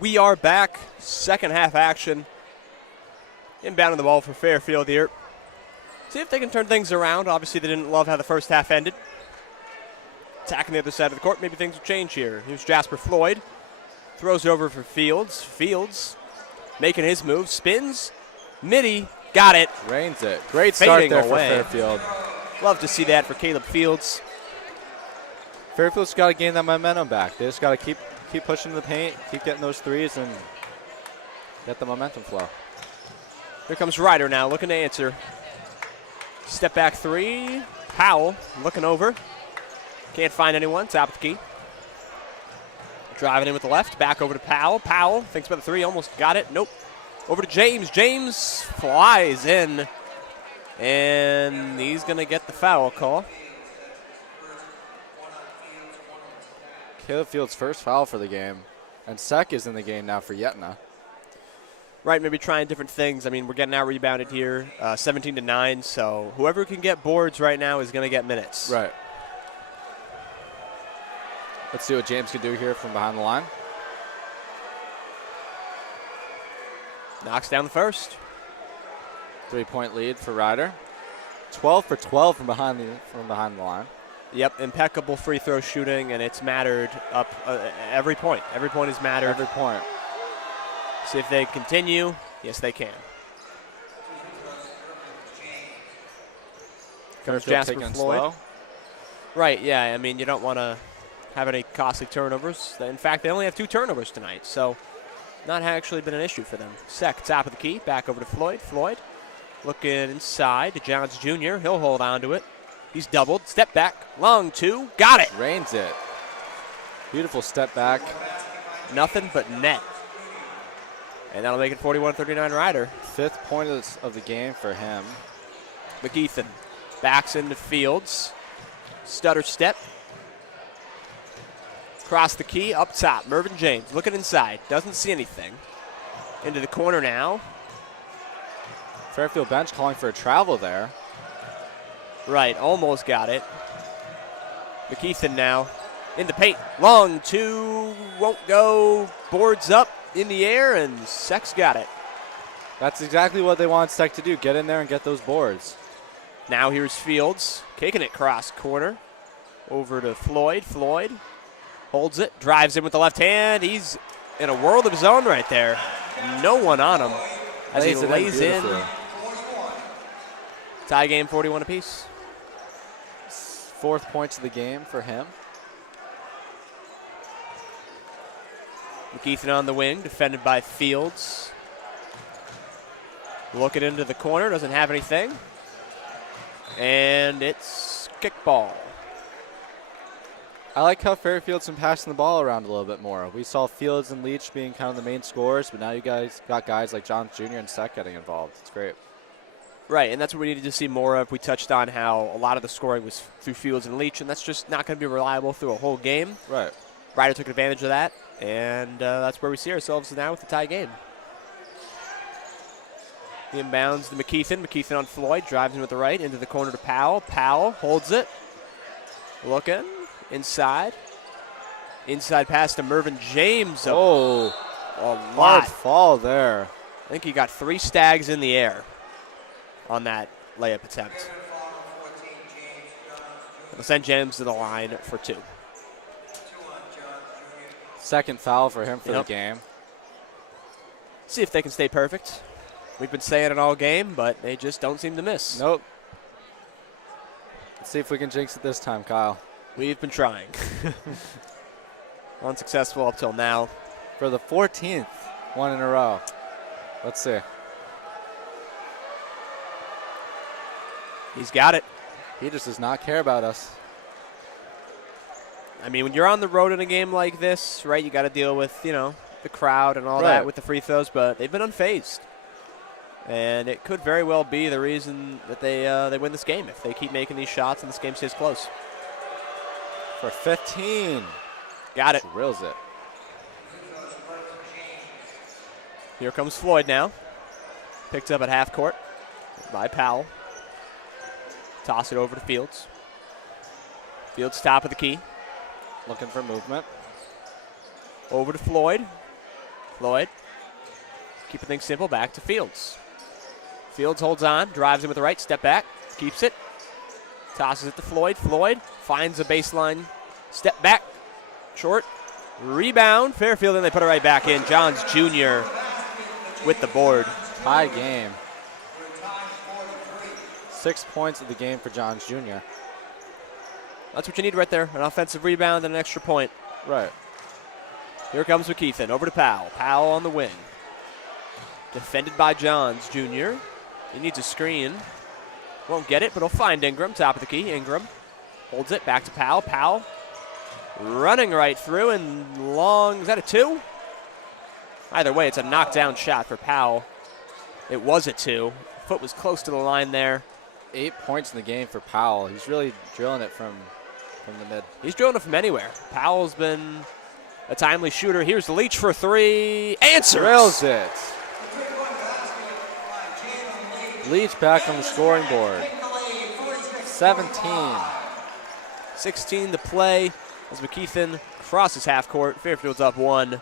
we are back. Second half action. Inbounding the ball for Fairfield here. See if they can turn things around. Obviously, they didn't love how the first half ended. Attacking the other side of the court. Maybe things will change here. Here's Jasper Floyd. Throws it over for Fields. Fields making his move. Spins. Midi. Got it. Rains it. Great start Fading there away. for Fairfield. Love to see that for Caleb Fields. Fairfield's got to gain that momentum back. They just got to keep pushing the paint, keep getting those threes, and get the momentum flow. Here comes Ryder now, looking to answer. Step back three. Powell looking over. Can't find anyone. Top of the key. Driving in with the left. Back over to Powell. Powell thinks about the three. Almost got it. Nope. Over to James. James flies in. And he's going to get the foul call. Caleb Fields' first foul for the game. And Sek is in the game now for Yetna. Right, maybe trying different things. I mean, we're getting out rebounded here, 17-9. So whoever can get boards right now is going to get minutes. Right. Let's see what James can do here from behind the line. Knocks down the first. 3-point lead for Ryder. 12 for 12 from behind the line. Yep, impeccable free throw shooting, and it's mattered up every point. Every point has mattered. Every point. See if they continue. Yes, they can. Comes Jasper Floyd. Slow. Right, yeah. I mean, you don't want to have any costly turnovers. In fact, they only have 2 turnovers tonight, so not actually been an issue for them. Sek, top of the key, back over to Floyd. Floyd looking inside to Johns Jr. He'll hold on to it. He's doubled. Step back. Long two. Got it. Rains it. Beautiful step back. Nothing but net. And that'll make it 41-39 Ryder. 5th point of the game for him. McGeethan backs into Fields. Stutter step. Across the key, up top. Mervyn James looking inside. Doesn't see anything. Into the corner now. Fairfield bench calling for a travel there. Right, almost got it. McGeethan now in the paint. Long two, won't go. Boards up in the air, and Sek's got it. That's exactly what they want Sek to do. Get in there and get those boards. Now here's Fields, kicking it cross corner. Over to Floyd. Floyd holds it, drives in with the left hand. He's in a world of his own right there. No one on him as he lays in. Tie game 41 apiece. 4th points of the game for him. McGeethan on the wing, defended by Fields. Looking into the corner, doesn't have anything. And it's kickball. I like how Fairfield's been passing the ball around a little bit more. We saw Fields and Leach being kind of the main scorers, but now you guys got guys like Johns Jr. and Sek getting involved. It's great. Right, and that's what we needed to see more of. We touched on how a lot of the scoring was through Fields and Leach, and that's just not going to be reliable through a whole game. Right. Ryder took advantage of that, and that's where we see ourselves now with the tie game. The inbounds to McGeethan. McGeethan on Floyd, drives in with the right, into the corner to Powell. Powell holds it. Looking inside. Inside pass to Mervyn James. Oh, a hard lot. fall there. I think he got 3 stags in the air on that layup attempt. It'll send James to the line for 2. 2nd foul for him for the game. See if they can stay perfect. We've been saying it all game, but they just don't seem to miss. Nope. Let's see if we can jinx it this time, Kyle. We've been trying. Unsuccessful up till now. For the 14th one in a row. Let's see. He's got it. He just does not care about us. I mean, when you're on the road in a game like this, right, you got to deal with, the crowd and all that with the free throws, but they've been unfazed. And it could very well be the reason that they win this game if they keep making these shots and this game stays close. For 15. Got it. Drills it. Here comes Floyd now. Picked up at half court by Powell. Toss it over to Fields. Fields top of the key. Looking for movement. Over to Floyd. Floyd, keeping things simple, back to Fields. Fields holds on, drives in with the right, step back, keeps it, tosses it to Floyd. Floyd finds a baseline, step back, short, rebound, Fairfield, and they put it right back in. Johns Jr. with the board. Tie game. 6 points of the game for Johns Jr. That's what you need right there, an offensive rebound and an extra point. Right. Here comes McKeithen, over to Powell. Powell on the wing. Defended by Johns Jr. He needs a screen. Won't get it, but he'll find Ingram, top of the key. Ingram holds it, back to Powell. Powell running right through and long. Is that a 2? Either way, it's a knockdown shot for Powell. It was a 2. Foot was close to the line there. 8 points in the game for Powell. He's really drilling it from the mid. He's drilling it from anywhere. Powell's been a timely shooter. Here's Leach for 3. Answers. Drills it. Leach back on the scoring board. 17. 16 to play as McKeithen crosses half court. Fairfield's up 1.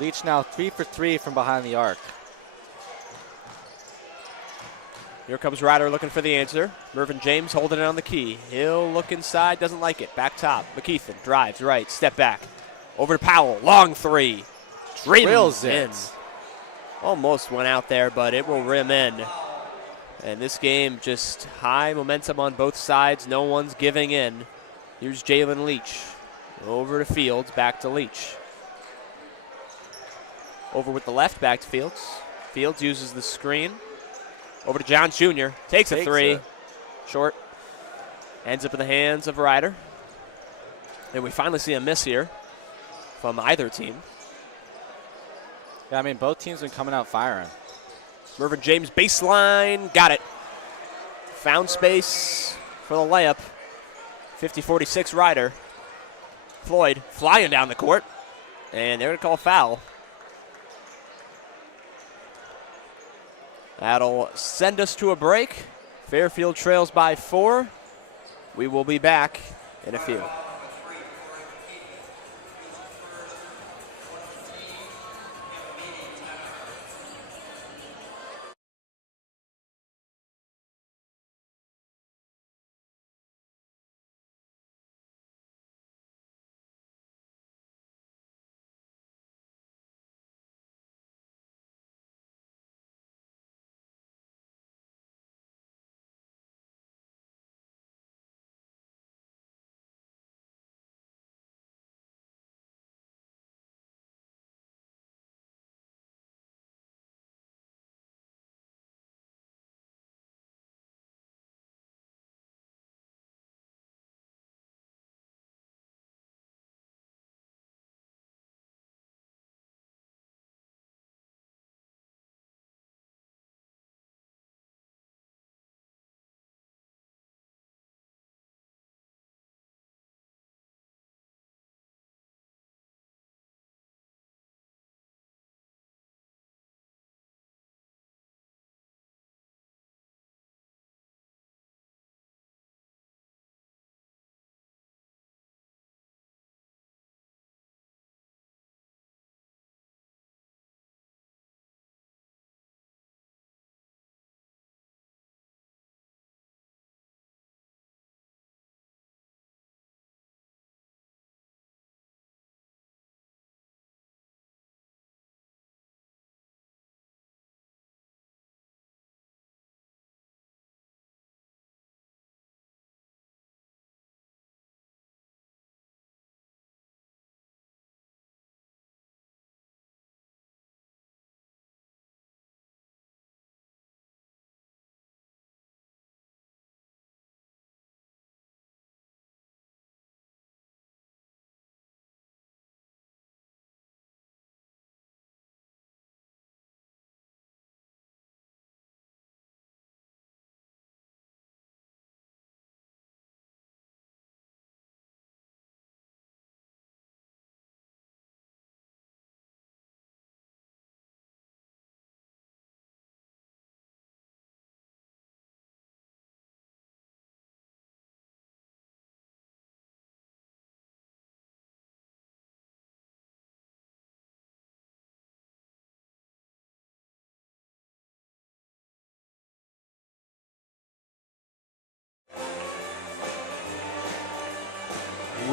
Leach now 3 for 3 from behind the arc. Here comes Ryder looking for the answer. Mervyn James holding it on the key. He'll look inside, doesn't like it. Back top. McKeithen drives right, step back. Over to Powell, long 3. Drills in. it. Almost went out there, but it will rim in. And this game just high momentum on both sides. No one's giving in. Here's Jalen Leach. Over to Fields, back to Leach. Over with the left, back to Fields. Fields uses the screen. Over to Johns Jr. Takes a 3. Short. Ends up in the hands of Ryder. And we finally see a miss here from either team. Yeah, I mean, both teams have been coming out firing. Mervyn James baseline. Got it. Found space for the layup. 50-46 Ryder. Floyd flying down the court. And they're going to call a foul. That'll send us to a break. Fairfield trails by 4. We will be back in a few.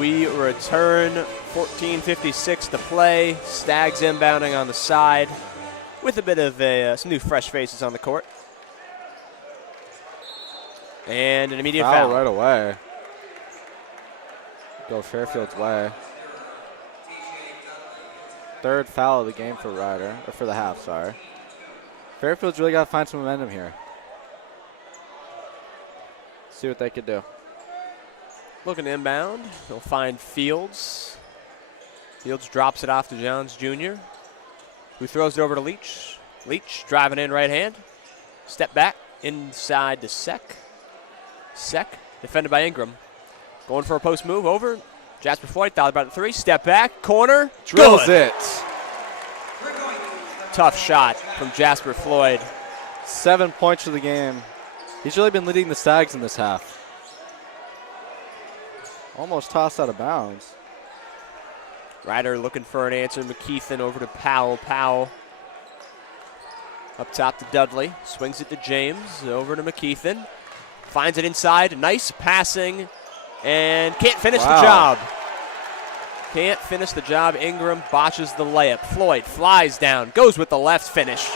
we return. 14:56 to play. Stags inbounding on the side with a bit of some new fresh faces on the court. And an immediate foul. Right away. Go Fairfield's way. Third foul of the game for Ryder, or for the half, sorry. Fairfield's really got to find some momentum here. See what they could do. Looking inbound. They'll find Fields. Fields drops it off to Johns Jr., who throws it over to Leach. Leach driving in right hand. Step back inside to Sek. Sek, defended by Ingram. Going for a post move over. Jasper Floyd thought about the three. Step back, corner. Drills good. It. Tough shot from Jasper Floyd. 7 points for the game. He's really been leading the Stags in this half. Almost tossed out of bounds. Ryder looking for an answer. McKeithen over to Powell. Powell up top to Dudley. Swings it to James. Over to McKeithen. Finds it inside. Nice passing. And can't finish the job. Can't finish the job. Ingram botches the layup. Floyd flies down. Goes with the left finish.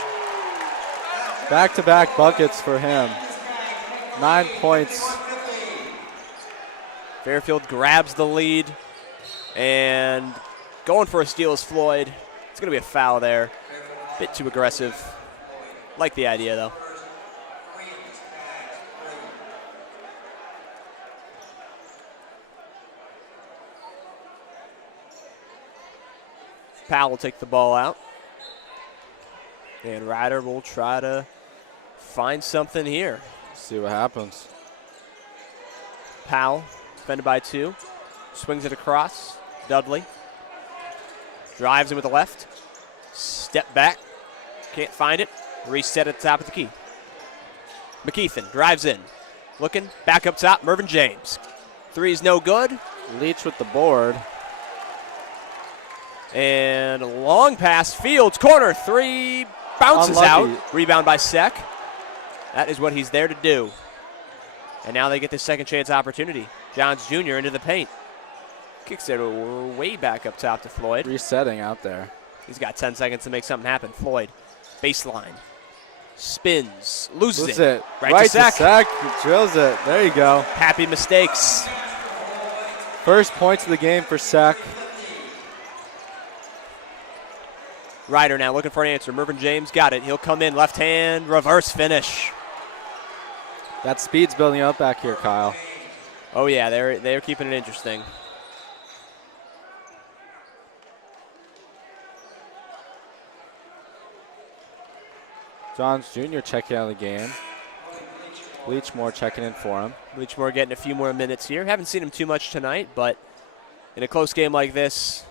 Back-to-back buckets for him. 9 points. Fairfield grabs the lead. And going for a steal is Floyd. It's going to be a foul there. Bit too aggressive. Like the idea, though. Powell will take the ball out. And Ryder will try to find something here. See what happens. Powell, defended by two. Swings it across. Dudley. Drives it with the left. Step back. Can't find it. Reset at the top of the key. McKeithen drives in. Looking. Back up top. Mervyn James. Three's no good. Leach with the board. And a long pass. Fields. Corner. Three. Bounces Unlucky. out. Rebound by Sek. That is what he's there to do. And now they get the second chance opportunity. Johns Jr. into the paint. Kicks it way back up top to Floyd. Resetting out there. He's got 10 seconds to make something happen. Floyd, baseline. Spins. Loses it. Right to Sek. Drills it. There you go. Happy mistakes. First points of the game for Sek. Ryder now looking for an answer. Mervyn James got it. He'll come in. Left hand. Reverse finish. That speed's building up back here, Kyle. Oh, yeah. They're keeping it interesting. Johns Jr. checking out of the game. Leachmore checking in for him. Leachmore getting a few more minutes here. Haven't seen him too much tonight, but in a close game like this,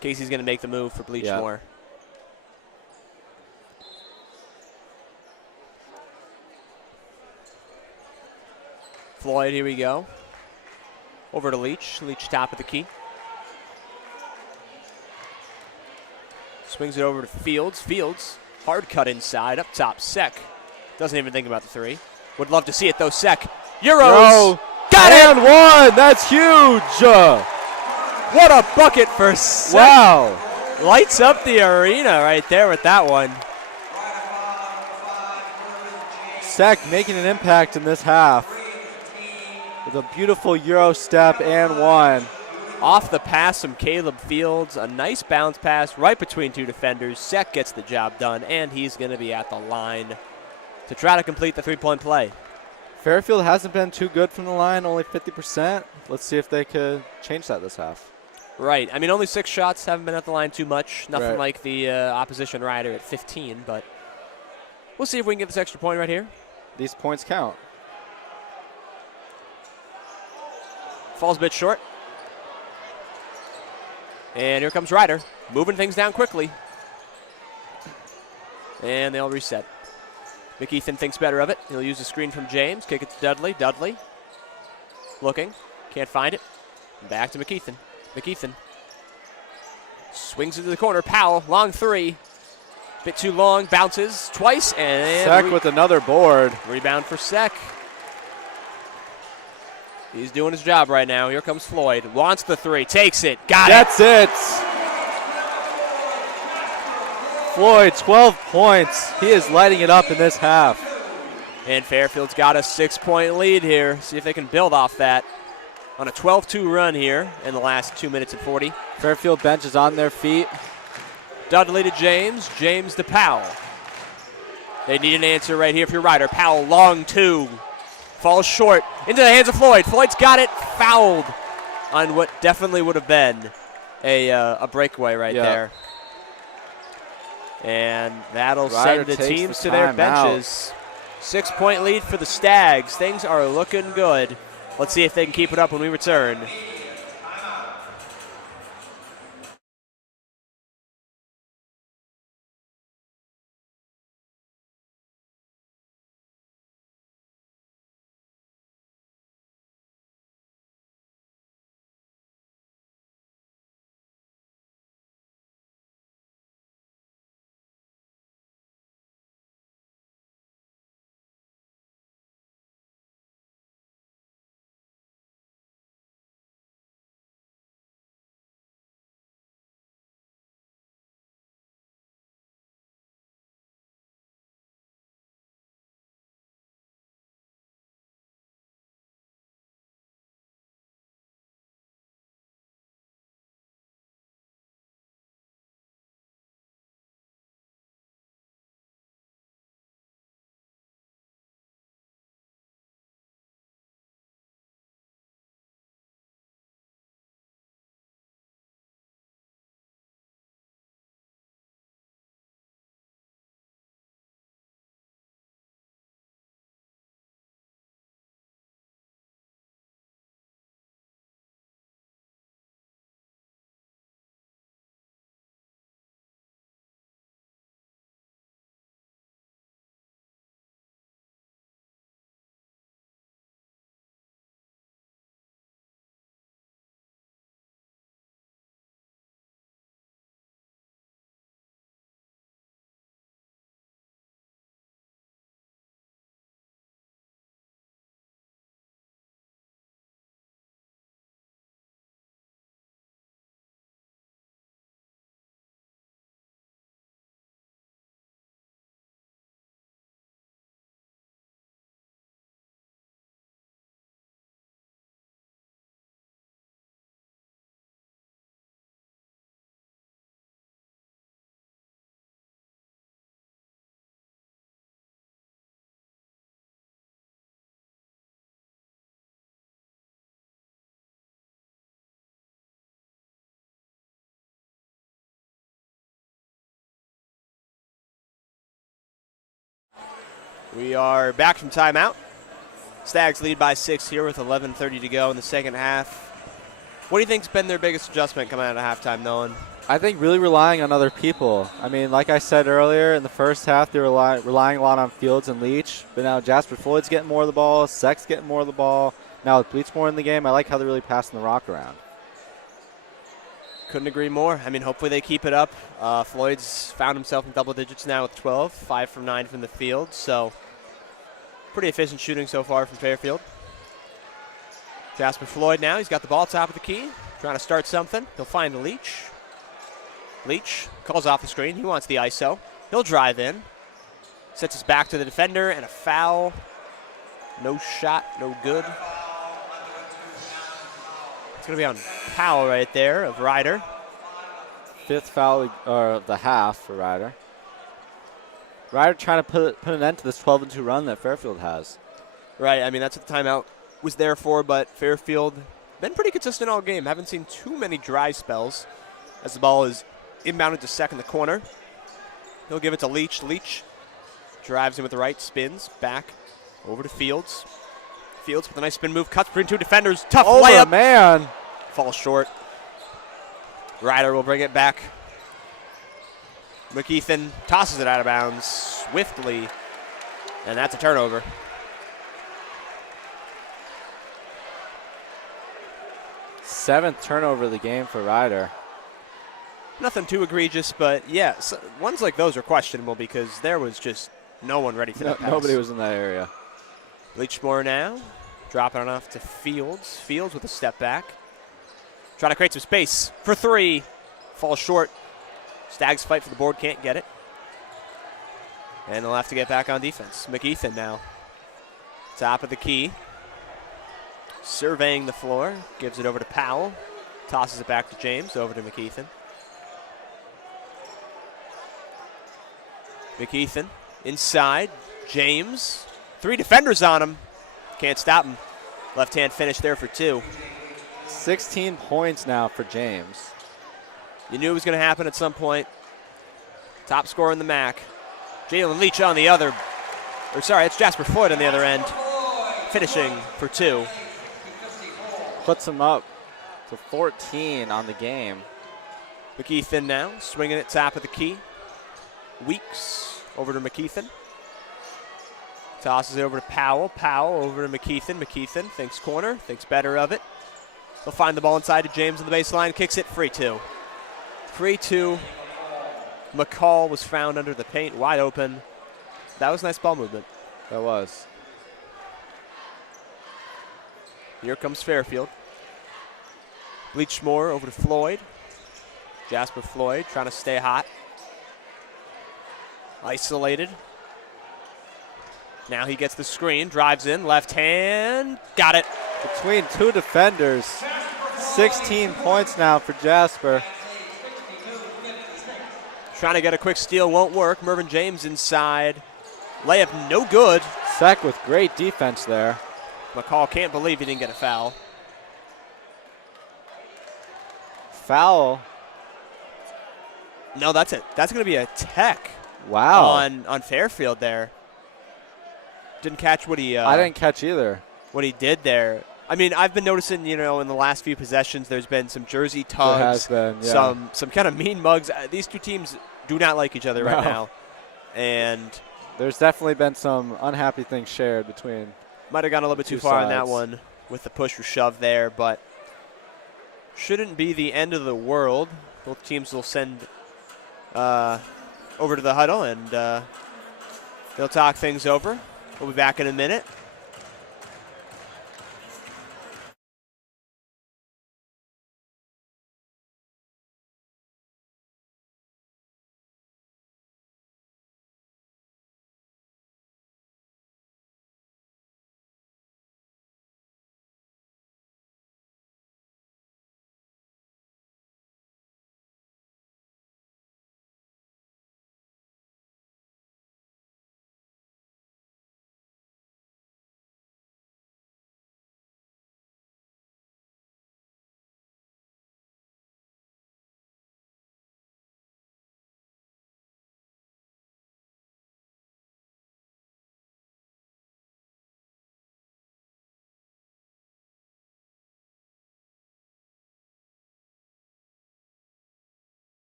Casey's going to make the move for Bleachmore. Yep. Floyd, here we go. Over to Leach. Leach top of the key. Swings it over to Fields. Fields, hard cut inside, up top. Sek doesn't even think about the three. Would love to see it, though. Sek. Euros. Got it! And one! That's huge! What a bucket for Sek. Wow. Lights up the arena right there with that one. Sek making an impact in this half. With a beautiful Euro step and one. Off the pass from Caleb Fields. A nice bounce pass right between two defenders. Sek gets the job done, and he's going to be at the line to try to complete the three-point play. Fairfield hasn't been too good from the line, only 50%. Let's see if they could change that this half. Right. I mean, only 6 shots, haven't been at the line too much. Nothing right. like the opposition Ryder at 15, but we'll see if we can get this extra point right here. These points count. Falls a bit short. And here comes Ryder, moving things down quickly. And they'll reset. McKeithen thinks better of it. He'll use the screen from James. Kick it to Dudley. Dudley looking. Can't find it. Back to McKeithen. McKeithen swings into the corner. Powell, long three. Bit too long. Bounces twice. And Sek with another board. Rebound for Sek. He's doing his job right now. Here comes Floyd. Wants the three. Takes it. Got That's it. Floyd, 12 points. He is lighting it up in this half. And Fairfield's got a 6-point lead here. See if they can build off that on a 12-2 run here in the last 2 minutes and 40. Fairfield bench is on their feet. Dudley to James. James to Powell. They need an answer right here for your Ryder. Powell, long two. Falls short into the hands of Floyd. Floyd's got it. Fouled on what definitely would have been a breakaway right there. And that'll Ryder send the takes teams the to their time benches. 6-point lead for the Stags. Things are looking good. Let's see if they can keep it up when we return. We are back from timeout. Stags lead by 6 here with 11:30 to go in the second half. What do you think's been their biggest adjustment coming out of halftime, Nolan? I think really relying on other people. I mean, like I said earlier, in the first half, they were relying a lot on Fields and Leach. But now Jasper Floyd's getting more of the ball, Seck's getting more of the ball. Now with Bleach more in the game, I like how they're really passing the rock around. Couldn't agree more. I mean, hopefully they keep it up. Floyd's found himself in double digits now with 12, 5 from 9 from the field. So pretty efficient shooting so far from Fairfield. Jasper Floyd now, he's got the ball top of the key, trying to start something. He'll find Leach. Leach calls off the screen. He wants the ISO. He'll drive in. Sets his back to the defender, and a foul. No shot, no good. It's going to be on Powell right there of Ryder. 5th foul of the half for Ryder. Ryder trying to put an end to this 12-2 run that Fairfield has. Right, I mean, that's what the timeout was there for, but Fairfield been pretty consistent all game. Haven't seen too many dry spells as the ball is inbounded to Seck in the corner. He'll give it to Leach. Leach drives in with the right, spins back over to Fields. Fields with a nice spin move, cuts between two defenders. Tough layup. Man. Falls short. Ryder will bring it back. McKeithen tosses it out of bounds swiftly, and that's a turnover. Seventh turnover of the game for Ryder. Nothing too egregious, but yeah, ones like those are questionable because there was just no one ready for that pass. Nobody was in that area. Leachmore now Dropping it off to Fields. Fields with a step back. Trying to create some space for three. Falls short. Stags fight for the board, can't get it. And they'll have to get back on defense. McEthan now. Top of the key. Surveying the floor. Gives it over to Powell. Tosses it back to James. Over to McEthan. McEthan inside. James. 3 defenders on him. Can't stop him. Left-hand finish there for 2. 16 points now for James. You knew it was going to happen at some point. Top scorer in the MAC. Jalen Leach on the other. Or sorry, it's Jasper Floyd on the other end. Finishing for 2. Puts him up to 14 on the game. McEthan now, swinging it top of the key. Weeks over to McEthan. Tosses it over to Powell. Powell over to McEthan. McEthan thinks corner, thinks better of it. They'll find the ball inside to James on the baseline. Kicks it, free 2. Free 2. McCall was found under the paint, wide open. That was nice ball movement. That was. Here comes Fairfield. Bleachmore over to Floyd. Jasper Floyd trying to stay hot. Isolated. Now he gets the screen, drives in, left hand, got it. Between 2 defenders, 16 points now for Jasper. Trying to get a quick steal, won't work. Mervyn James inside. Layup no good. Sec with great defense there. McCall can't believe he didn't get a foul. Foul. No, that's it. That's going to be a tech. Wow. On Fairfield there. Didn't catch what he. I didn't catch either. What he did there. I mean, I've been noticing, in the last few possessions, there's been some jersey tugs, There has been, yeah. some kind of mean mugs. These two teams do not like each other right now, and there's definitely been some unhappy things shared between. Might have gone a little bit too far on that one with the push or shove there, but shouldn't be the end of the world. Both teams will send over to the huddle, and they'll talk things over. We'll be back in a minute.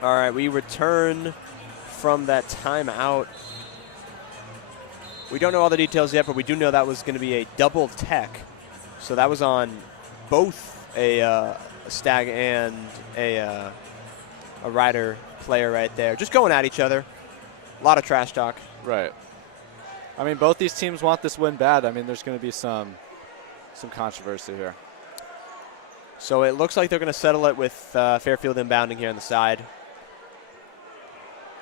All right, we return from that timeout. We don't know all the details yet, but we do know that was going to be a double tech. So that was on both a Stag and a Rider player right there. Just going at each other. A lot of trash talk. Right. I mean, both these teams want this win bad. I mean, there's going to be some controversy here. So it looks like they're going to settle it with Fairfield inbounding here on the side.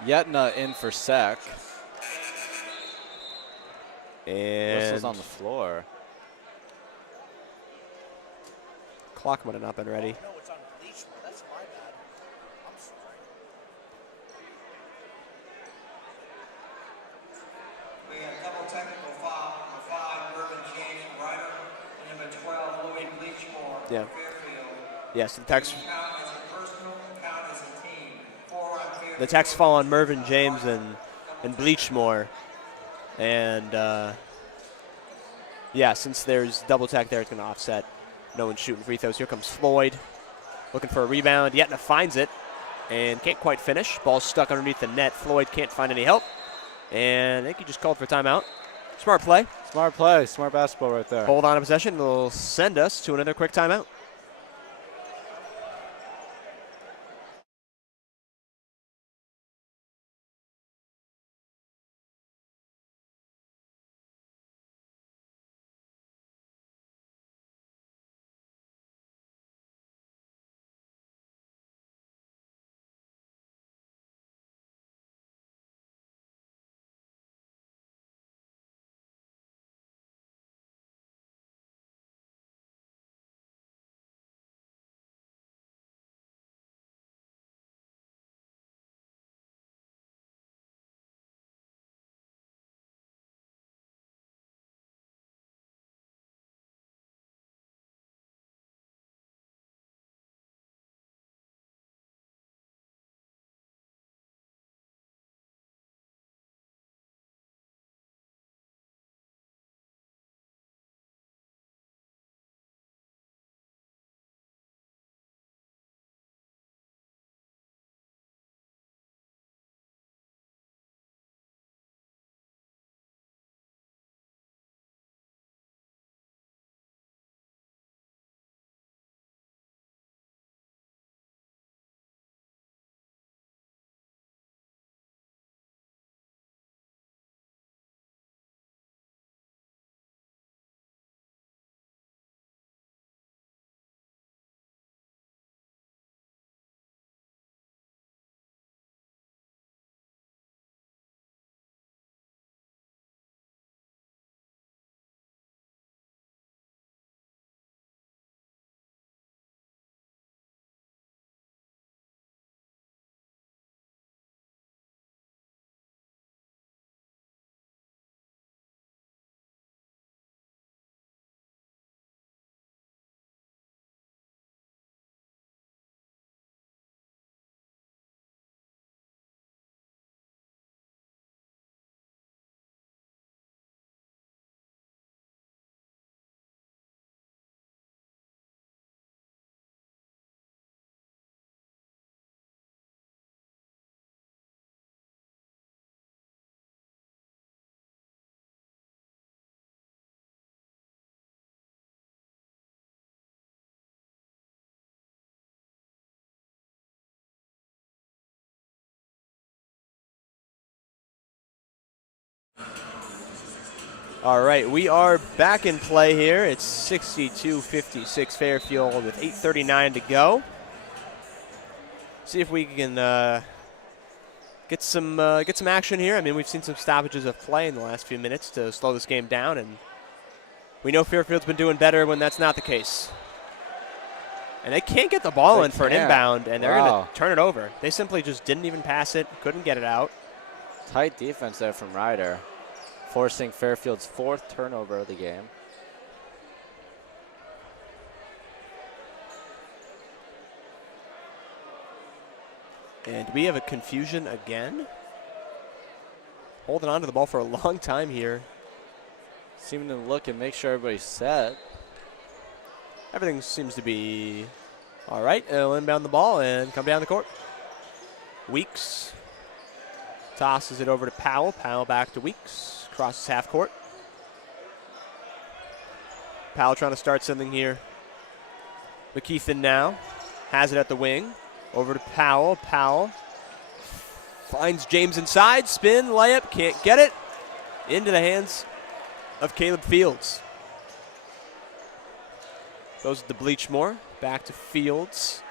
Yetna in for Sec. And Whistle's on the floor. Clock might have not been ready. No, it's on Bleachmore. That's my bad. I'm sorry. We have double technical foul for 5, Mervyn James, Ryder, and number 12, Louis Bleachmore. Yeah. Fairfield. Yes, the techs fall on Mervyn James and Bleachmore. And, yeah, since there's double tech there, it's going to offset. No one's shooting free throws. Here comes Floyd, looking for a rebound. Yetna finds it and can't quite finish. Ball's stuck underneath the net. Floyd can't find any help. And I think he just called for a timeout. Smart play. Smart play. Smart basketball right there. Hold on to possession will send us to another quick timeout. All right, we are back in play here. It's 62-56 Fairfield with 8:39 to go. See if we can get some action here. I mean, we've seen some stoppages of play in the last few minutes to slow this game down, and we know Fairfield's been doing better when that's not the case. And they can't get the ball in for an inbound, and they're going to turn it over. They simply just didn't even pass it, couldn't get it out. Tight defense there from Ryder, forcing Fairfield's 4th turnover of the game. And we have a confusion again. Holding on to the ball for a long time here. Seeming to look and make sure everybody's set. Everything seems to be all right. They'll inbound the ball and come down the court. Weeks tosses it over to Powell. Powell back to Weeks. Crosses half court. Powell trying to start something here. McKeithen now has it at the wing. Over to Powell. Powell finds James inside. Spin, layup, can't get it. Into the hands of Caleb Fields. Goes to Bleachmore. Back to Fields.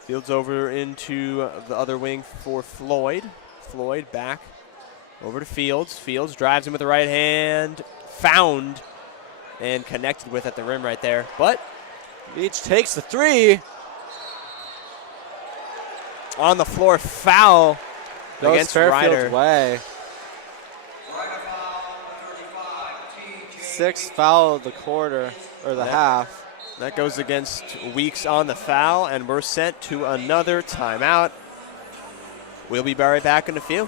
Fields over into the other wing for Floyd. Floyd back over to Fields. Fields drives him with the right hand. Found and connected with at the rim right there. But Leach takes the three. On the floor, foul against Ryder. Way. 6th foul of the quarter, or the half. That goes against Weeks on the foul, and we're sent to another timeout. We'll be right back in a few.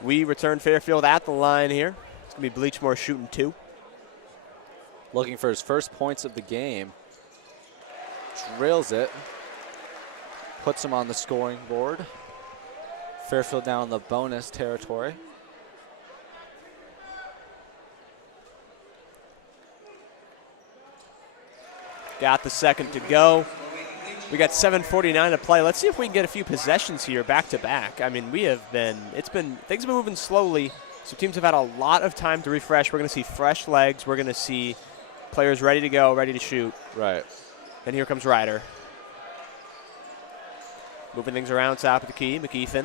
We return Fairfield at the line here. It's going to be Bleachmore shooting 2. Looking for his first points of the game. Drills it. Puts him on the scoring board. Fairfield now in the bonus territory. Got the second to go. We got 7:49 to play. Let's see if we can get a few possessions here back to back. I mean, things have been moving slowly, so teams have had a lot of time to refresh. We're going to see fresh legs. We're going to see players ready to go, ready to shoot. Right. And here comes Ryder. Moving things around top of the key. McKeithen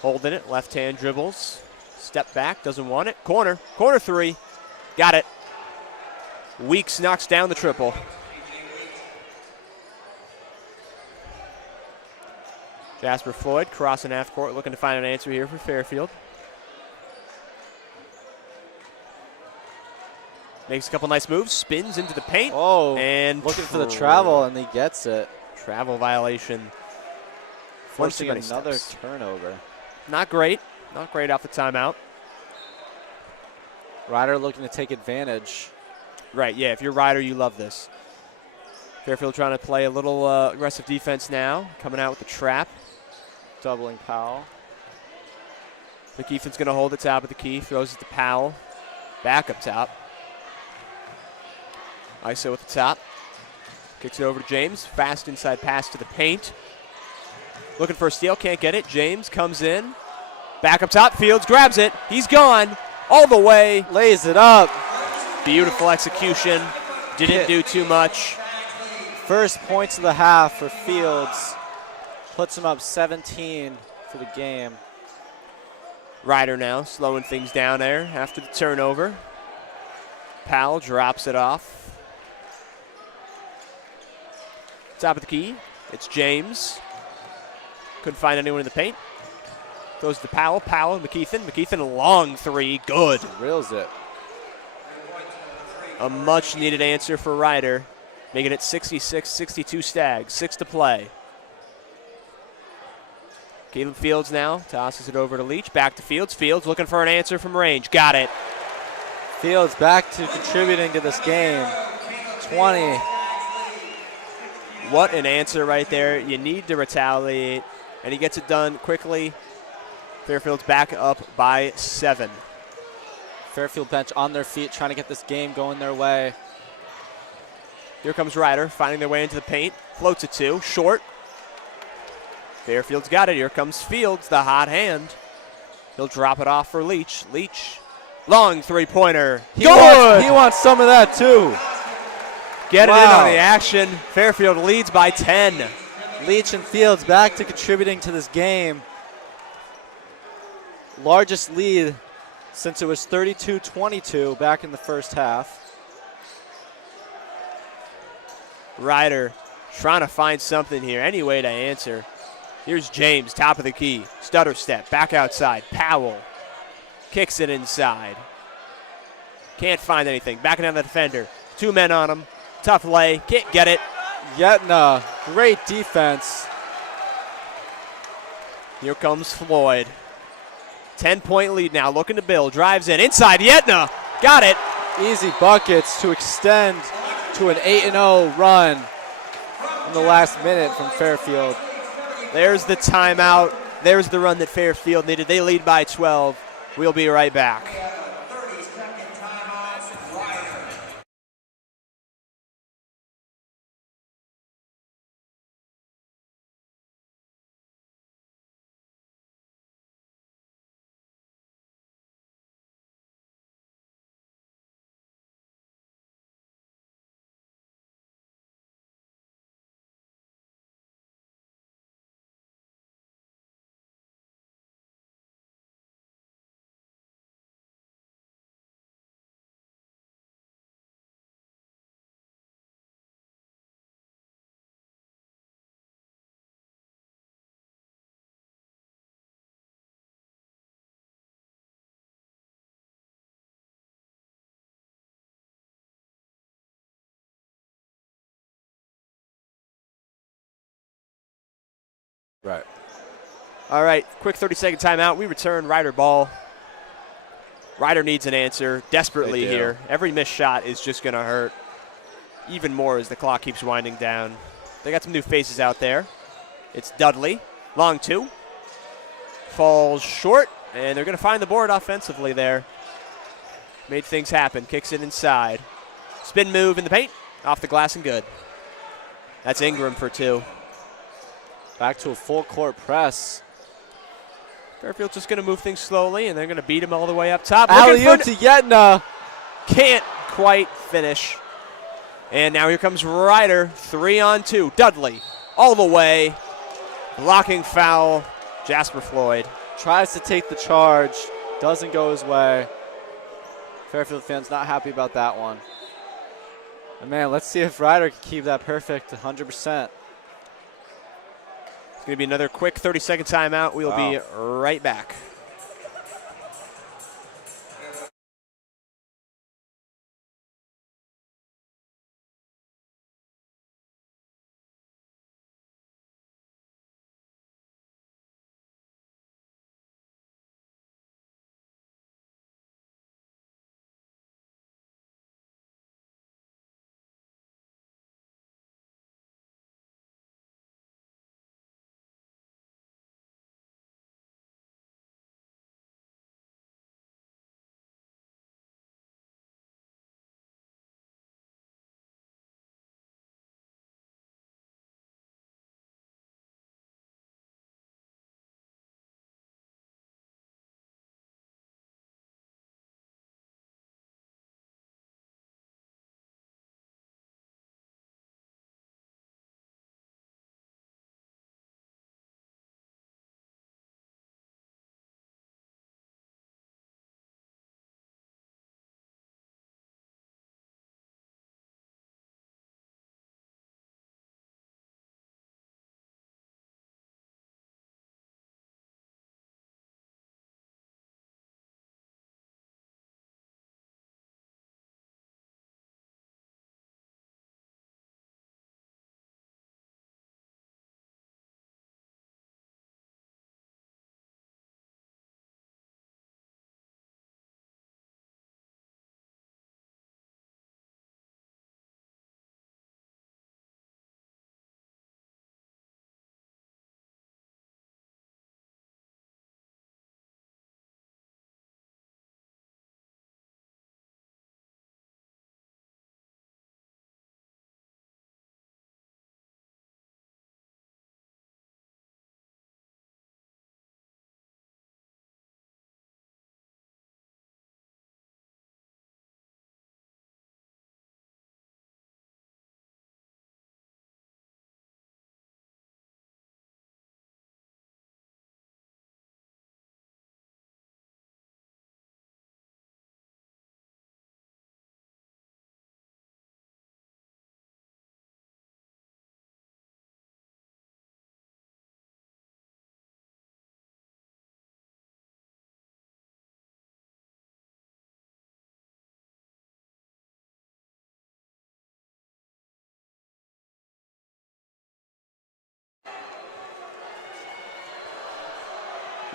holding it. Left hand dribbles. Step back. Doesn't want it. Corner. Corner 3. Got it. Weeks knocks down the triple. Jasper Floyd crossing half court, looking to find an answer here for Fairfield. Makes a couple nice moves, spins into the paint. Oh, and looking for the travel, and he gets it. Travel violation. Forcing another turnover. Not great. Not great off the timeout. Ryder looking to take advantage. Right, yeah, if you're Ryder, you love this. Fairfield trying to play a little aggressive defense now, coming out with the trap. Doubling Powell. McKeithen's going to hold the top of the key, throws it to Powell. Back up top. ISO at the top. Kicks it over to James. Fast inside pass to the paint. Looking for a steal, can't get it. James comes in. Back up top, Fields grabs it. He's gone all the way. Lays it up. Beautiful execution. Didn't do too much. First points of the half for Fields. Puts him up 17 for the game. Ryder now slowing things down there after the turnover. Powell drops it off. Top of the key. It's James. Couldn't find anyone in the paint. Goes to Powell. Powell and McKeithen. McKeithen a long 3. Good. Reels it. A much needed answer for Ryder. Making it 66-62 Stags. 6 to play. Caleb Fields now tosses it over to Leach. Back to Fields. Fields looking for an answer from range. Got it. Fields back to contributing to this game. 20. What an answer right there. You need to retaliate, and he gets it done quickly. Fairfield's back up by 7. Fairfield bench on their feet trying to get this game going their way. Here comes Ryder finding their way into the paint. Floats it to short. Fairfield's got it. Here comes Fields, the hot hand. He'll drop it off for Leach. Leach, long three-pointer. He wants some of that too. Get it in on the action. Fairfield leads by 10. Leach and Fields back to contributing to this game. Largest lead since it was 32-22 back in the first half. Ryder trying to find something here, any way to answer. Here's James, top of the key. Stutter step, back outside. Powell kicks it inside. Can't find anything. Backing down the defender. 2 men on him. Tough lay. Can't get it. Yetna, great defense. Here comes Floyd. 10-point lead now. Looking to build. Drives in. Inside. Yetna. Got it. Easy buckets to extend to an 8-0 run in the last minute from Fairfield. There's the timeout. There's the run that Fairfield needed. They lead by 12. We'll be right back. Right. All right, quick 30-second timeout. We return Ryder ball. Ryder needs an answer desperately here. Every missed shot is just going to hurt even more as the clock keeps winding down. They got some new faces out there. It's Dudley, long 2. Falls short, and they're going to find the board offensively there. Made things happen, kicks it inside. Spin move in the paint, off the glass and good. That's Ingram for 2. Back to a full court press. Fairfield's just going to move things slowly, and they're going to beat him all the way up top. Alley-oop to Yetna. Can't quite finish. And now here comes Ryder, 3-on-2. Dudley all the way. Blocking foul. Jasper Floyd. Tries to take the charge. Doesn't go his way. Fairfield fans not happy about that one. And man, let's see if Ryder can keep that perfect 100%. It's going to be another quick 30-second timeout. We'll be right back.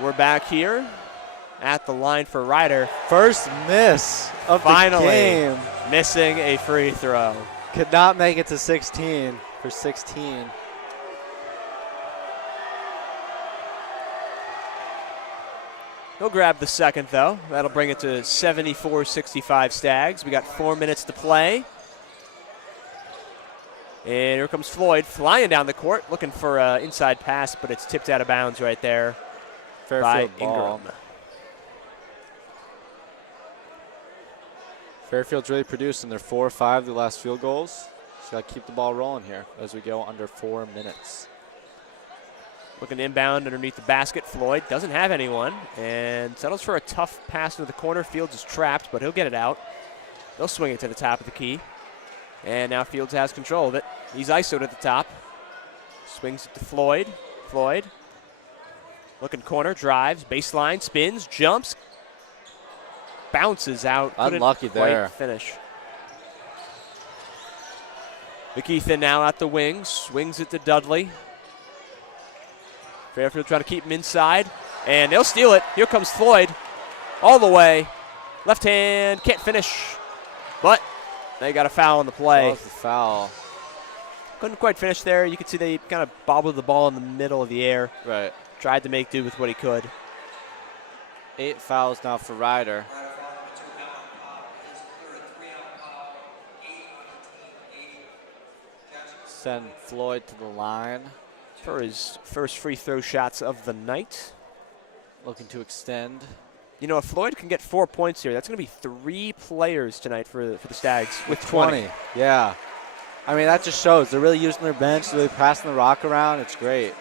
We're back here at the line for Ryder. First miss of Finally the game. missing a free throw. Could not make it to 16 for 16. He'll grab the second, though. That'll bring it to 74-65 Stags. We got 4 minutes to play. And here comes Floyd flying down the court, looking for an inside pass, but it's tipped out of bounds right there by Fairfield ball. Ingram. Fairfield's really produced in their 4 or 5 of the last field goals. So got to keep the ball rolling here as we go under 4 minutes. Looking inbound underneath the basket. Floyd doesn't have anyone and settles for a tough pass to the corner. Fields is trapped, but he'll get it out. They'll swing it to the top of the key. And now Fields has control of it. He's ISO'd at the top. Swings it to Floyd. Floyd. Looking corner, drives, baseline, spins, jumps. Bounces out. Unlucky Couldn't there. quite finish. McKeithen now at the wing. Swings it to Dudley. Fairfield trying to keep him inside. And they'll steal it. Here comes Floyd. All the way. Left hand. Can't finish. But they got a foul on the play. That was the foul. Couldn't quite finish there. You could see they kind of bobbled the ball in the middle of the air. Right. Tried to make do with what he could. 8 fouls now for Ryder. Send Floyd to the line. For his first free throw shots of the night. Looking to extend. You know, if Floyd can get 4 points here, that's going to be 3 players tonight for the Stags with 20. Yeah. I mean, that just shows they're really using their bench, really passing the rock around. It's great.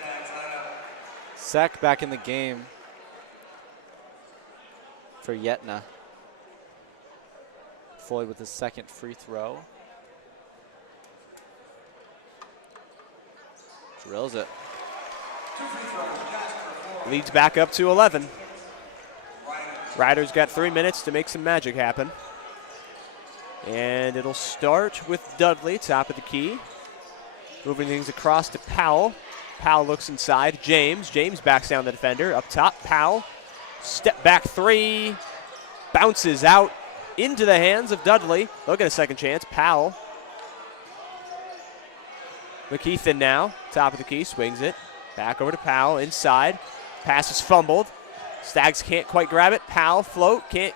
Sek back in the game for Yetna. Floyd with his second free throw. Drills it. Leads back up to 11. Ryder's got 3 minutes to make some magic happen. And it'll start with Dudley, top of the key. Moving things across to Powell. Powell looks inside. James backs down the defender. Up top, Powell. Step back 3. Bounces out into the hands of Dudley. They'll get a second chance. Powell. McKeithen now, top of the key, swings it. Back over to Powell, inside. Pass is fumbled. Stags can't quite grab it. Powell, float, can't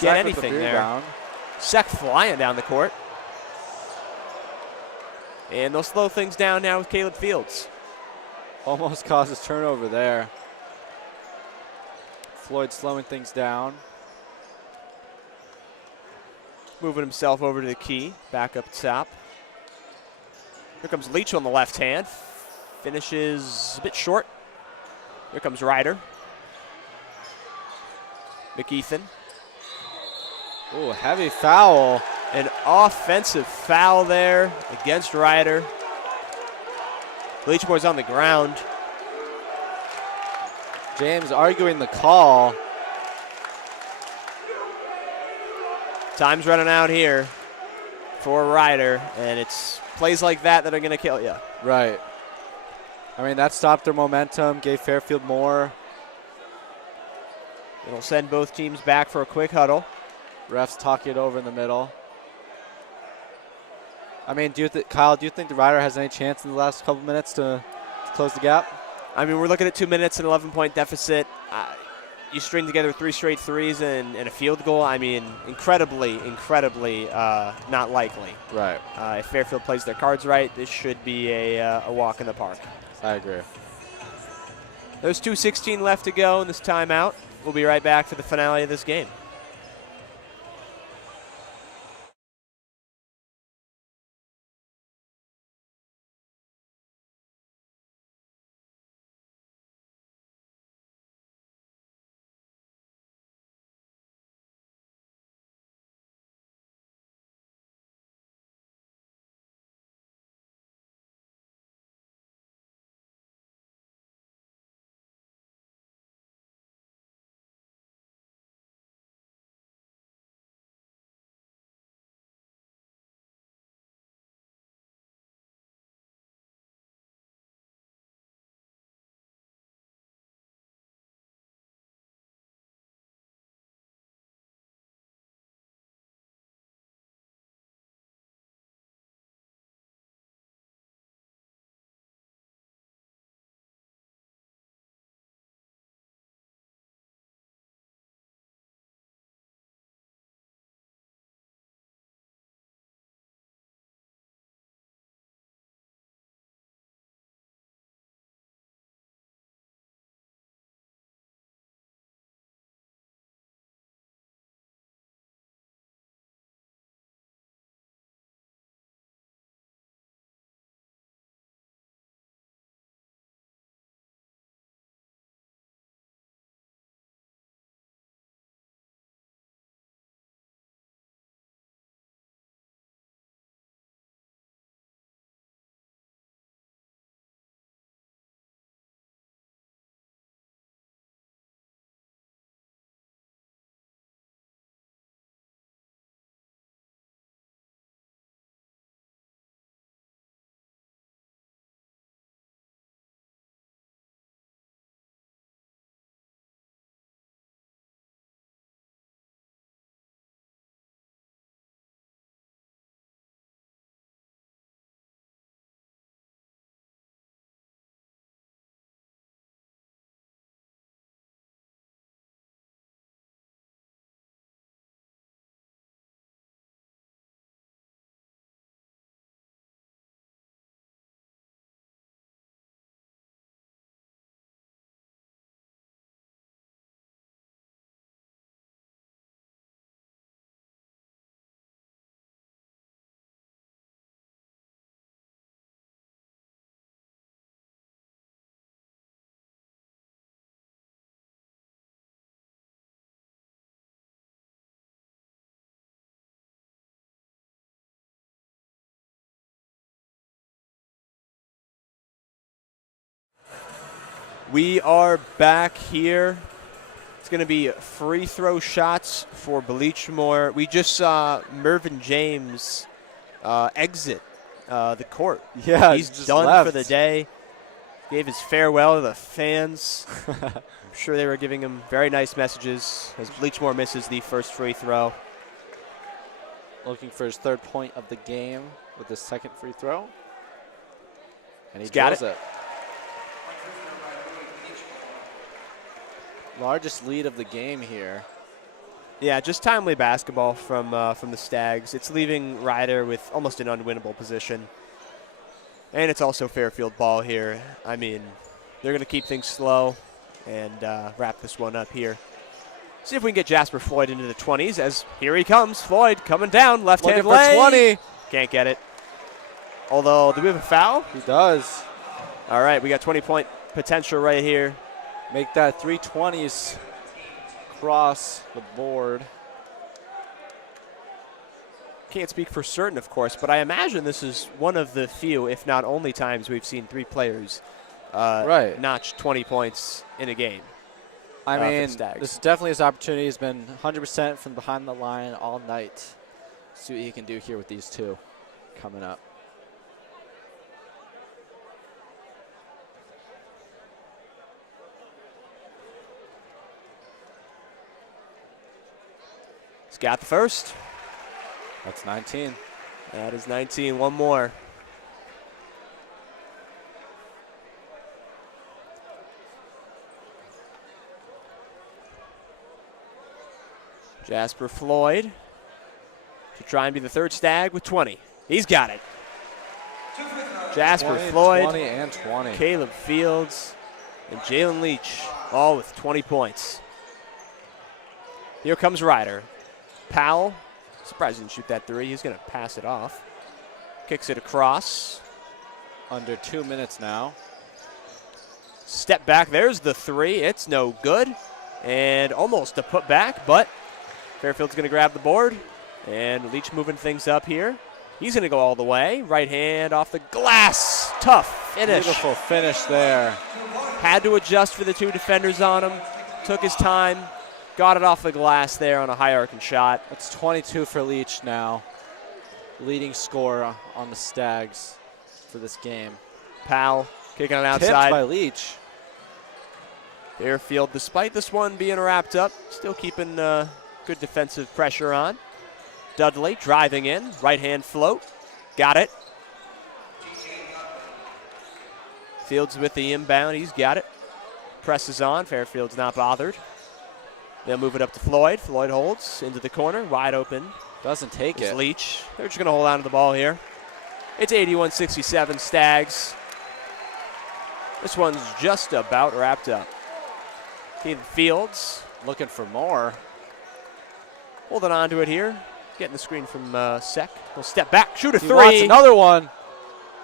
get anything there. Sek flying down the court. And they'll slow things down now with Caleb Fields. Almost causes turnover there. Floyd slowing things down. Moving himself over to the key, back up top. Here comes Leach on the left hand. Finishes a bit short. Here comes Ryder. McKeithen. Ooh, heavy foul. An offensive foul there against Ryder. Leachmore's on the ground. James arguing the call. Time's running out here for Ryder, and it's plays like that that are going to kill you. Right. I mean, that stopped their momentum, gave Fairfield more. It'll send both teams back for a quick huddle. Refs talk it over in the middle. I mean, Kyle, do you think the Ryder has any chance in the last couple minutes to close the gap? I mean, we're looking at 2 minutes and 11-point deficit. You string together 3 straight threes and a field goal. I mean, incredibly not likely. Right. If Fairfield plays their cards right, this should be a walk in the park. I agree. There's 2:16 left to go in this timeout. We'll be right back for the finale of this game. We are back here. It's going to be free throw shots for Bleachmore. We just saw Mervyn James exit the court. Yeah, he's just done left for the day. Gave his farewell to the fans. I'm sure they were giving him very nice messages as Bleachmore misses the first free throw. Looking for his 3rd point of the game with his 2nd free throw. And he got drills it. Largest lead of the game here. Yeah, just timely basketball from the Stags. It's leaving Ryder with almost an unwinnable position. And it's also Fairfield ball here. I mean, they're going to keep things slow and wrap this one up here. See if we can get Jasper Floyd into the 20s as here he comes. Floyd coming down, left-hand lay. For 20. Can't get it. Although, do we have a foul? He does. All right, we got 20-point potential right here. Make that 320s cross the board. Can't speak for certain, of course, but I imagine this is one of the few, if not only, times we've seen 3 players notch 20 points in a game. I mean, this is definitely his opportunity. He's been 100% from behind the line all night. See what he can do here with these 2 coming up. He's got the first. That's 19. That is 19. One more. Jasper Floyd to try and be the 3rd Stag with 20. He's got it. Jasper 20, Floyd, 20 and 20. Caleb Fields, and Jalen Leach, all with 20 points. Here comes Ryder. Powell, surprised he didn't shoot that 3. He's going to pass it off. Kicks it across. Under 2 minutes now. Step back, there's the 3. It's no good. And almost a put back, but Fairfield's going to grab the board. And Leach moving things up here. He's going to go all the way. Right hand off the glass. Tough finish. Beautiful finish there. Had to adjust for the 2 defenders on him. Took his time. Got it off the glass there on a high arcing shot. That's 22 for Leach now. Leading scorer on the Stags for this game. Powell kicking it Tipped outside. by Leach. Fairfield, despite this one being wrapped up, still keeping good defensive pressure on. Dudley driving in, right hand float, got it. Fields with the inbound, he's got it. Presses on, Fairfield's not bothered. They'll move it up to Floyd. Floyd holds into the corner, wide open. Doesn't take It's it. Leach. They're just going to hold on to the ball here. It's 81-67 Stags. This one's just about wrapped up. Caleb Fields Looking for more. holding on to it here. Getting the screen from Sek. He'll step back, shoot a He 3. wants another one.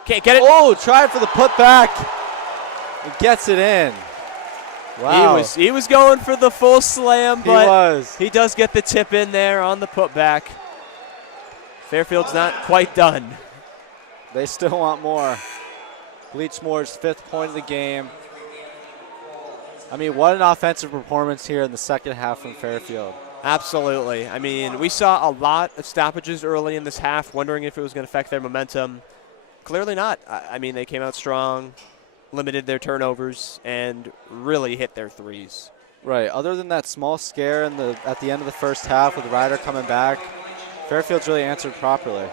Can't get it. Oh, tried for the putback. He gets it in. Wow. He was going for the full slam, but he does get the tip in there on the putback. Fairfield's not quite done. They still want more. Bleachmore's 5th point of the game. I mean, what an offensive performance here in the second half from Fairfield. Absolutely. I mean, we saw a lot of stoppages early in this half, wondering if it was going to affect their momentum. Clearly not. I mean, they came out strong, limited their turnovers, and really hit their 3s. Right. Other than that small scare at the end of the first half with Ryder coming back, Fairfield's really answered properly.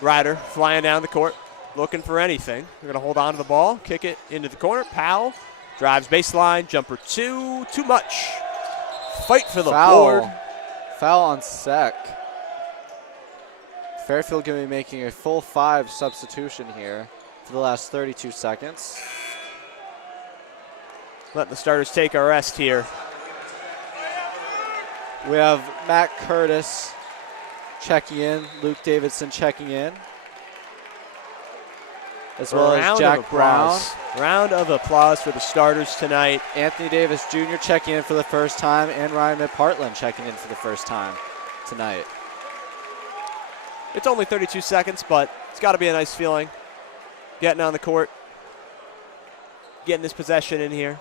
Ryder flying down the court, looking for anything. They're going to hold on to the ball, kick it into the corner. Powell drives baseline, jumper 2, too much. Fight for the board. Foul on Sek. Fairfield going to be making a full 5 substitution here for the last 32 seconds. Letting the starters take a rest here. We have Matt Curtis checking in, Luke Davidson checking in, as well as Jack Brown. Round of applause for the starters tonight. Anthony Davis Jr. checking in for the first time, and Ryan McPartland checking in for the first time tonight. It's only 32 seconds, but it's got to be a nice feeling getting on the court. getting this possession in here.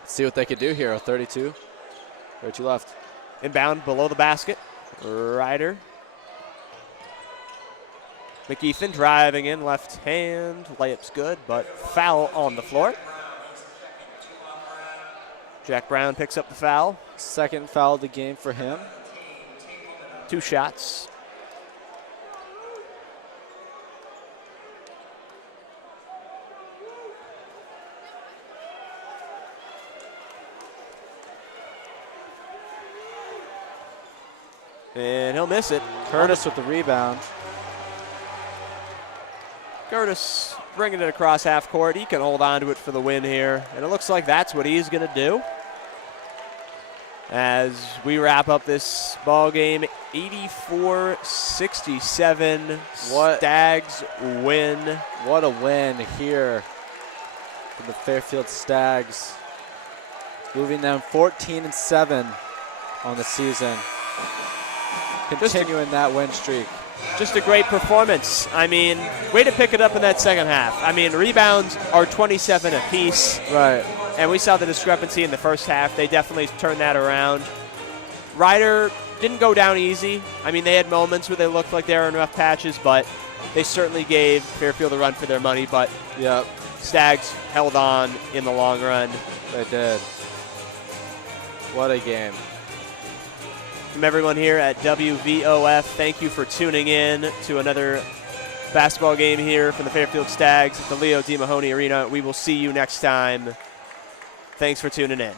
Let's see what they could do here. 32 left. Inbound below the basket. Ryder. McEthan driving in, left hand. Layup's good, but foul on the floor. Jack Brown picks up the foul. Second foul of the game for him. 2 shots. And he'll miss it. Curtis with the rebound. Curtis bringing it across half court. He can hold on to it for the win here. And it looks like that's what he's going to do. As we wrap up this ball game, 84-67. Stags win. What a win here for the Fairfield Stags. Moving them 14-7 on the season. Continuing that win streak. Just a great performance. I mean, way to pick it up in that second half. I mean, rebounds are 27 apiece. Right. And we saw the discrepancy in the first half. They definitely turned that around. Ryder didn't go down easy. I mean, they had moments where they looked like they were in rough patches, but they certainly gave Fairfield a run for their money. But yep, Stags held on in the long run. They did. What a game. From everyone here at WVOF, thank you for tuning in to another basketball game here from the Fairfield Stags at the Leo D. Mahoney Arena. We will see you next time. Thanks for tuning in.